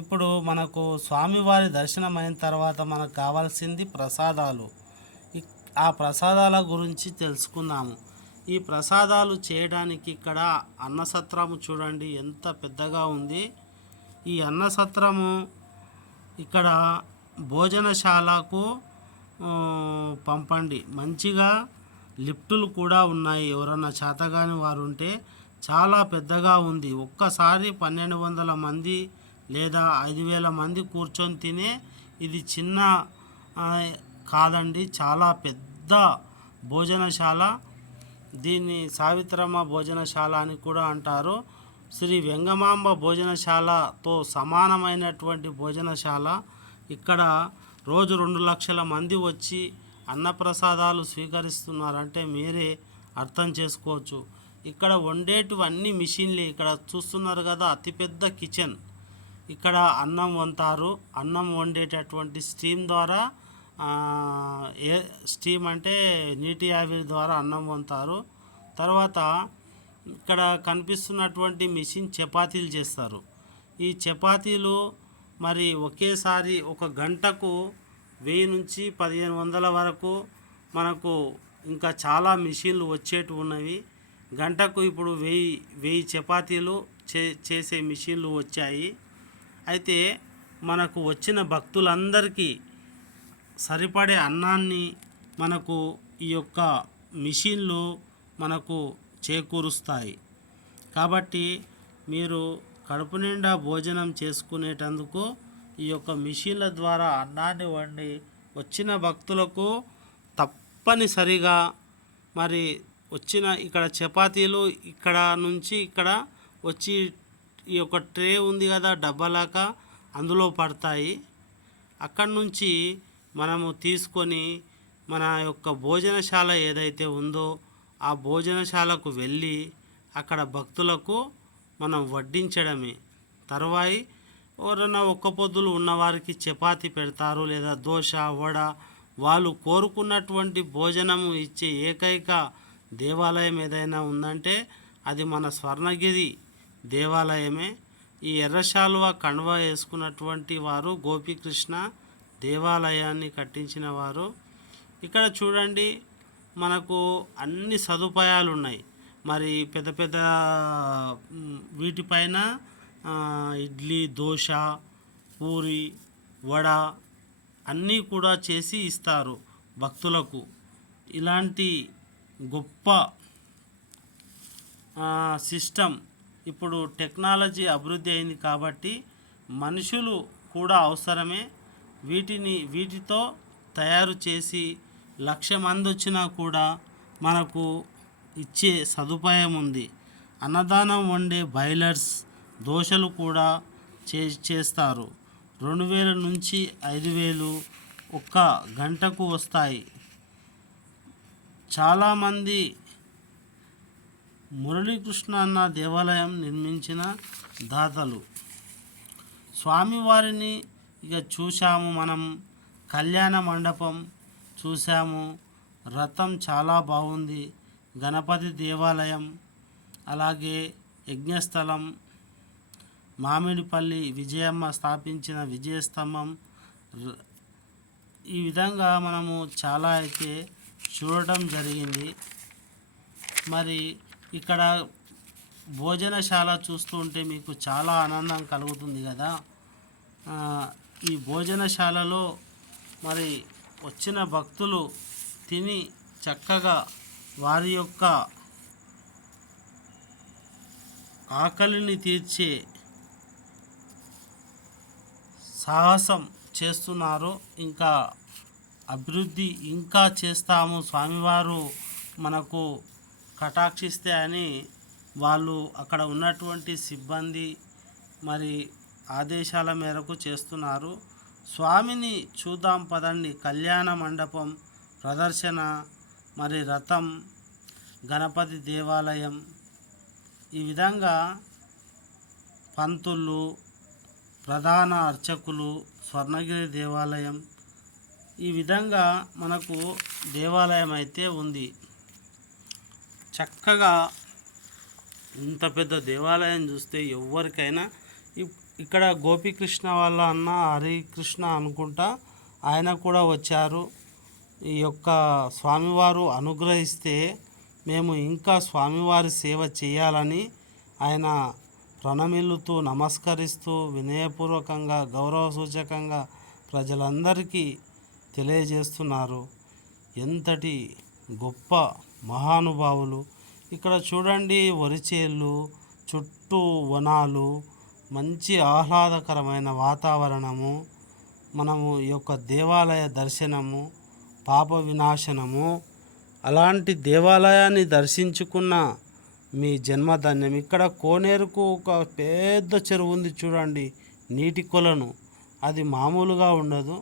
ఇప్పుడు మనకు స్వామివారి దర్శనం అయిన తర్వాత మనకు కావాల్సింది ప్రసాదాలు. ఆ ప్రసాదాల గురించి తెలుసుకుందాము. ఈ ప్రసాదాలు చేయడానికి ఇక్కడ అన్నసత్రము చూడండి ఎంత పెద్దగా ఉంది. ఈ అన్నసత్రము ఇక్కడ భోజనశాలకు పంపండి. మంచిగా లిఫ్టులు కూడా ఉన్నాయి. ఎవరన్నా చేతగాని వారు ఉంటే చాలా పెద్దగా ఉంది. ఒక్కసారి 1200 మంది లేదా 5000 మంది కూర్చొని తినే ఇది చిన్న కాదండి, చాలా పెద్ద భోజనశాల. దీన్ని సావిత్రమ్మ భోజనశాల అని కూడా అంటారు. శ్రీ వెంగమాంబ భోజనశాలతో సమానమైనటువంటి భోజనశాల. ఇక్కడ రోజు 2 లక్షల మంది వచ్చి అన్నప్రసాదాలు స్వీకరిస్తున్నారంటే మీరే అర్థం చేసుకోవచ్చు. ఇక్కడ వండేటివన్నీ మిషన్లే. ఇక్కడ చూస్తున్నారు కదా, అతిపెద్ద కిచెన్. ఇక్కడ అన్నం వండుతారు. అన్నం వండేటటువంటి స్టీమ్ ద్వారా స్టీమ్ అంటే నీటి ఆవిరి ద్వారా అన్నం వండుతారు. తర్వాత ఇక్కడ కనిపిస్తున్నటువంటి మిషన్ చపాతీలు చేస్తారు. ఈ చపాతీలు మరి ఒకేసారి ఒక గంటకు 1000 నుంచి 1500 వరకు మనకు ఇంకా చాలా మిషన్లు వచ్చేటివి ఉన్నవి. గంటకు ఇప్పుడు 1000 చపాతీలు చేసే మిషన్లు వచ్చాయి. అయితే మనకు వచ్చిన భక్తులందరికీ సరిపడే అన్నాన్ని మనకు ఈ యొక్క మిషన్లు మనకు చేకూరుస్తాయి. కాబట్టి మీరు కడుపు నిండా భోజనం చేసుకునేటందుకు ఈ యొక్క మిషన్ల ద్వారా అన్నాన్ని వండి వచ్చిన భక్తులకు తప్పనిసరిగా మరి వచ్చిన ఇక్కడ చపాతీలు ఇక్కడ నుంచి ఇక్కడ వచ్చి ఈ యొక్క ట్రే ఉంది కదా, డబ్బాలాగా, అందులో పడతాయి. అక్కడి నుంచి మనము తీసుకొని మన యొక్క భోజనశాల ఏదైతే ఉందో ఆ భోజనశాలకు వెళ్ళి అక్కడ భక్తులకు మనం వడ్డించడమే. తర్వాయి ఎవరైనా ఒక్క పొద్దులు ఉన్నవారికి చపాతీ పెడతారు, లేదా దోశ, వడ. వాళ్ళు కోరుకున్నటువంటి భోజనము ఇచ్చే ఏకైక దేవాలయం ఏదైనా ఉందంటే అది మన స్వర్ణగిరి దేవాలయమే. ఈ ఎర్రశాలువ కండువ వేసుకున్నటువంటి వారు గోపీకృష్ణ దేవాలయాన్ని కట్టించిన వారు. ఇక్కడ చూడండి, మనకు అన్ని సదుపాయాలు ఉన్నాయి. మరి పెద్ద పెద్ద వీటిపైన ఇడ్లీ, దోశ, పూరి, వడ అన్నీ కూడా చేసి ఇస్తారు భక్తులకు. ఇలాంటి గొప్ప సిస్టమ్ ఇప్పుడు టెక్నాలజీ అభివృద్ధి అయింది కాబట్టి మనుషులు కూడా అవసరమే. వీటితో తయారు చేసి 1,00,000 మంది వచ్చినా కూడా మనకు ఇచ్చే సదుపాయం ఉంది. అన్నదానం వండే బాయిలర్స్, దోశలు కూడా చేస్తారు. 2000 నుంచి 5000 ఒక్క గంటకు వస్తాయి. చాలామంది మురళీకృష్ణ అన్న దేవాలయం నిర్మించిన దాతలు. స్వామివారిని ఇక చూసాము మనం. కళ్యాణ మండపం చూసాము. రథం చాలా బాగుంది. గణపతి దేవాలయం, అలాగే యజ్ఞస్థలం, మామిడిపల్లి విజయమ్మ స్థాపించిన విజయస్తంభం. ఈ విధంగా మనము చాలా అయితే చూడటం జరిగింది. మరి ఇక్కడ భోజనశాల చూస్తూ ఉంటే మీకు చాలా ఆనందం కలుగుతుంది కదా. ఈ భోజనశాలలో మరి వచ్చిన భక్తులు తిని చక్కగా వారి యొక్క ఆకలిని తీర్చే సాహసం చేస్తున్నారు. ఇంకా అభివృద్ధి ఇంకా చేస్తాము, స్వామివారు మనకు కటాక్షిస్తే అని వాళ్ళు అక్కడ ఉన్నటువంటి సిబ్బంది మరి ఆదేశాల మేరకు చేస్తున్నారు. స్వామిని చూద్దాం పదండి. కళ్యాణ మండపం, ప్రదర్శన, మరి రథం, గణపతి దేవాలయం, ఈ విధంగా పంతులు, ప్రధాన అర్చకులు, స్వర్ణగిరి దేవాలయం, ఈ విధంగా మనకు దేవాలయం అయితే ఉంది. చక్కగా ఇంత పెద్ద దేవాలయం చూస్తే ఎవరికైనా ఇక్కడ గోపీకృష్ణ వాళ్ళ అన్న హరికృష్ణ అనుకుంటా, ఆయన కూడా వచ్చారు. ఈ యొక్క స్వామివారు అనుగ్రహిస్తే మేము ఇంకా స్వామివారి సేవ చేయాలని ఆయన ప్రణమిల్లుతూ నమస్కరిస్తూ వినయపూర్వకంగా గౌరవ సూచకంగా ప్రజలందరికీ తెలియజేస్తున్నారు. ఎంతటి గొప్ప మహానుభావులు. ఇక్కడ చూడండి, వరిచేళ్ళు, చుట్టూ వనాలు, మంచి ఆహ్లాదకరమైన వాతావరణము, మనము ఈ యొక్క దేవాలయ దర్శనము, పాప వినాశనము, అలాంటి దేవాలయాన్ని దర్శించుకున్న మీ జన్మధన్యం. ఇక్కడ కోనేరుకు ఒక పెద్ద చెరువు ఉంది చూడండి, నీటి కొలను. అది మామూలుగా ఉండదు.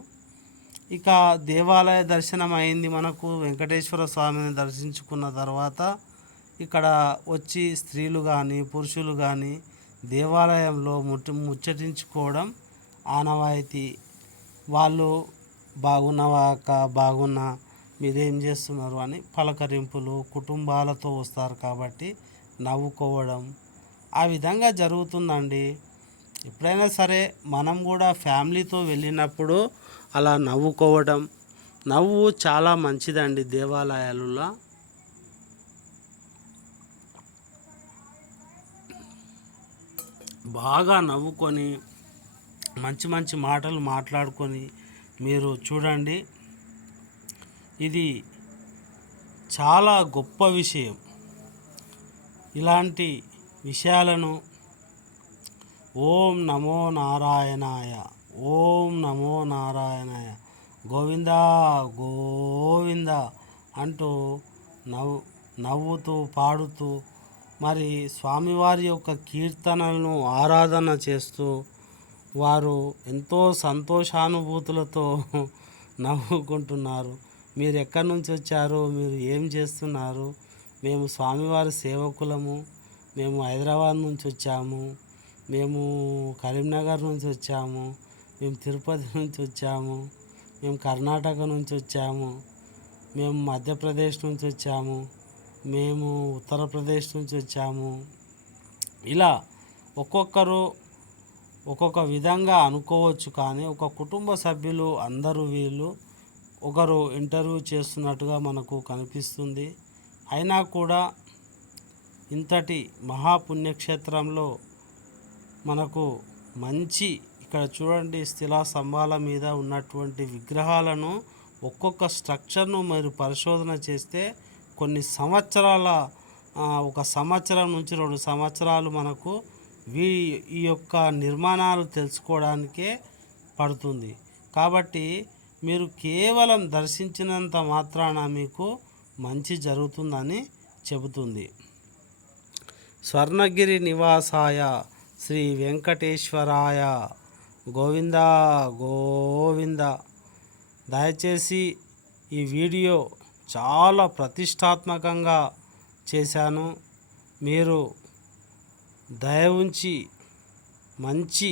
ఇక దేవాలయ దర్శనం అయింది మనకు. వెంకటేశ్వర స్వామిని దర్శించుకున్న తర్వాత ఇక్కడ వచ్చి స్త్రీలు కానీ పురుషులు కానీ దేవాలయంలో ముచ్చటించుకోవడం ఆనవాయితీ. వాళ్ళు బాగున్నావా అక్క, బాగున్నా, మీరేం చేస్తున్నారు అని పలకరింపులు. కుటుంబాలతో వస్తారు కాబట్టి నవ్వుకోవడం ఆ విధంగా జరుగుతుందండి. ఎప్పుడైనా సరే మనం కూడా ఫ్యామిలీతో వెళ్ళినప్పుడు అలా నవ్వుకోవడం, నవ్వు చాలా మంచిదండి. దేవాలయాలలో బాగా నవ్వుకొని మంచి మంచి మాటలు మాట్లాడుకొని మీరు చూడండి, ఇది చాలా గొప్ప విషయం. ఇలాంటి విషయాలను ఓం నమో నారాయణాయ, ఓం నమో నారాయణాయ, గోవిందా గోవింద అంటూ నవ్వుతూ పాడుతూ మరి స్వామివారి యొక్క కీర్తనలను ఆరాధన చేస్తూ వారు ఎంతో సంతోషానుభూతులతో నవ్వుకుంటున్నారు. మీరు ఎక్కడి నుంచి వచ్చారు, మీరు ఏం చేస్తున్నారు? మేము స్వామివారి సేవకులము, మేము హైదరాబాద్ నుంచి వచ్చాము, మేము కరీంనగర్ నుంచి వచ్చాము, మేము తిరుపతి నుంచి వచ్చాము, మేము కర్ణాటక నుంచి వచ్చాము, మేము మధ్యప్రదేశ్ నుంచి వచ్చాము, మేము ఉత్తరప్రదేశ్ నుంచి వచ్చాము. ఇలా ఒక్కొక్కరు ఒక్కొక్క విధంగా అనుకోవచ్చు. కానీ ఒక కుటుంబ సభ్యులు అందరూ వీళ్ళు ఒకరు ఇంటర్వ్యూ చేస్తున్నట్టుగా మనకు కనిపిస్తుంది. అయినా కూడా ఇంతటి మహాపుణ్యక్షేత్రంలో మనకు మంచి, ఇక్కడ చూడండి, శిలా స్తంభాల మీద ఉన్నటువంటి విగ్రహాలను ఒక్కొక్క స్ట్రక్చర్ను మీరు పరిశోధన చేస్తే కొన్ని సంవత్సరాల, 1 సంవత్సరం నుంచి 2 సంవత్సరాలు మనకు ఈ యొక్క నిర్మాణాలు తెలుసుకోవడానికే పడుతుంది. కాబట్టి మీరు కేవలం దర్శించినంత మాత్రాన మీకు మంచి జరుగుతుందని చెబుతుంది. స్వర్ణగిరి నివాసాయ శ్రీ వెంకటేశ్వరాయ గోవింద గోవింద. దయచేసి ఈ వీడియో చాలా ప్రతిష్టాత్మకంగా చేశాను. మీరు దయ ఉంచి మంచి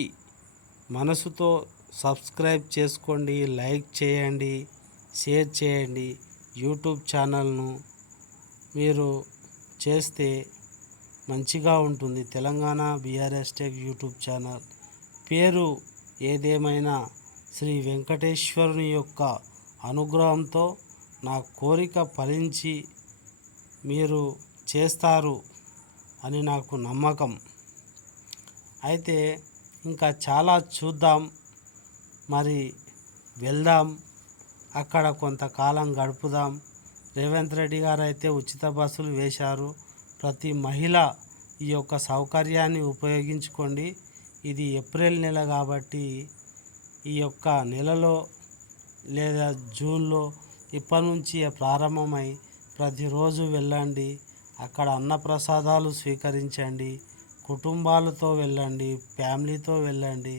మనసుతో సబ్స్క్రైబ్ చేసుకోండి, లైక్ చేయండి, షేర్ చేయండి. యూట్యూబ్ ఛానల్ను మీరు చేస్తే మంచిగా ఉంటుంది. Telangana BRS tech YouTube channel పేరు ఏదేమైనా శ్రీ వెంకటేశ్వరుని యొక్క అనుగ్రహంతో నా కోరిక ఫలించి మీరు చేస్తారు అని నాకు నమ్మకం. అయితే ఇంకా చాలా చూద్దాం, మరి వెళ్దాం, అక్కడ కొంతకాలం గడుపుదాం. రేవంత్ రెడ్డి గారు అయితే ఉచిత బస్సులు వేశారు. ప్రతి మహిళ ఈ యొక్క సౌకర్యాన్ని ఉపయోగించుకోండి. ఇది ఏప్రిల్ నెల కాబట్టి ఈ యొక్క నెలలో లేదా జూన్లో ఇప్పటి నుంచి ప్రారంభమై ప్రతిరోజు వెళ్ళండి. అక్కడ అన్నప్రసాదాలు స్వీకరించండి. కుటుంబాలతో వెళ్ళండి, ఫ్యామిలీతో వెళ్ళండి.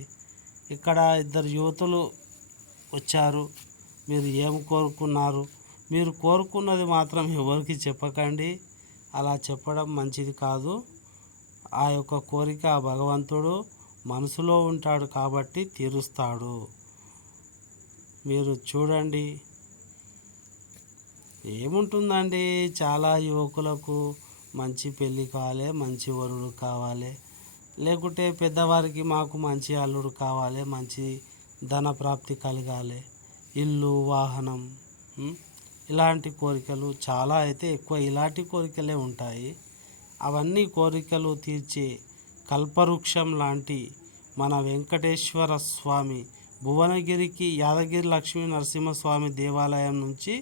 ఇక్కడ 2 యువతులు వచ్చారు. మీరు ఏం కోరుకున్నారు? మీరు కోరుకున్నది మాత్రం ఎవరికి చెప్పకండి. అలా చెప్పడం మంచిది కాదు. ఆ యొక్క కోరిక భగవంతుడు మనసులో ఉంటాడు కాబట్టి తీరుస్తాడు. మీరు చూడండి, ఏముంటుందండి, చాలా యువకులకు మంచి పెళ్ళి కావాలి, మంచి వరుడు కావాలి, లేకుంటే పెద్దవారికి మాకు మంచి అల్లుడు కావాలి, మంచి ధన ప్రాప్తి కలగాలి, ఇల్లు వాహనం, ఇలాంటి కోరికలు చాలా, అయితే ఎక్కువ ఇలాంటి కోరికలే ఉంటాయి. అవన్నీ కోరికలు తీర్చే కల్పవృక్షం లాంటి మన వెంకటేశ్వర స్వామి భువనగిరికి యాదగిరి లక్ష్మీ నరసింహస్వామి దేవాలయం నుంచి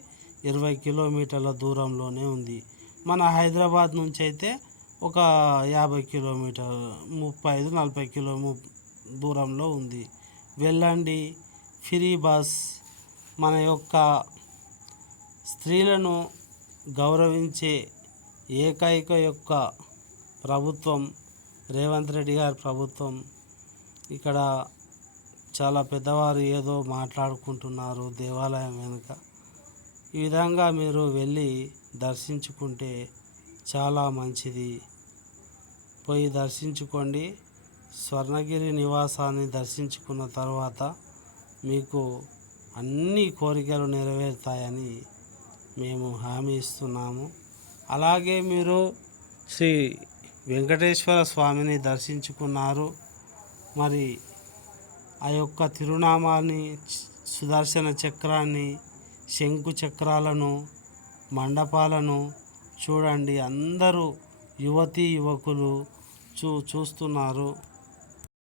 20 కిలోమీటర్ల దూరంలోనే ఉంది. మన హైదరాబాద్ నుంచి అయితే ఒక 50 కిలోమీటర్ 35-40 కిలో దూరంలో ఉంది. వెళ్ళండి, ఫ్రీ బస్. మన యొక్క స్త్రీలను గౌరవించే ఏకైక యొక్క ప్రభుత్వం రేవంత్ రెడ్డి గారి ప్రభుత్వం. ఇక్కడ చాలా పెద్దవారు ఏదో మాట్లాడుకుంటున్నారు దేవాలయం వెనుక. ఈ విధంగా మీరు వెళ్ళి దర్శించుకుంటే చాలా మంచిది. పోయి దర్శించుకోండి. స్వర్ణగిరి నివాసాన్ని దర్శించుకున్న తర్వాత మీకు అన్ని కోరికలు నెరవేరుతాయని మేము హామీ ఇస్తున్నాము. అలాగే మీరు శ్రీ వెంకటేశ్వర స్వామిని దర్శించుకున్నారు. మరి ఆ యొక్క తిరునామాన్ని, సుదర్శన చక్రాన్ని, శంకు చక్రాలను, మండపాలను చూడండి. అందరూ యువతీ యువకులు చూస్తున్నారు.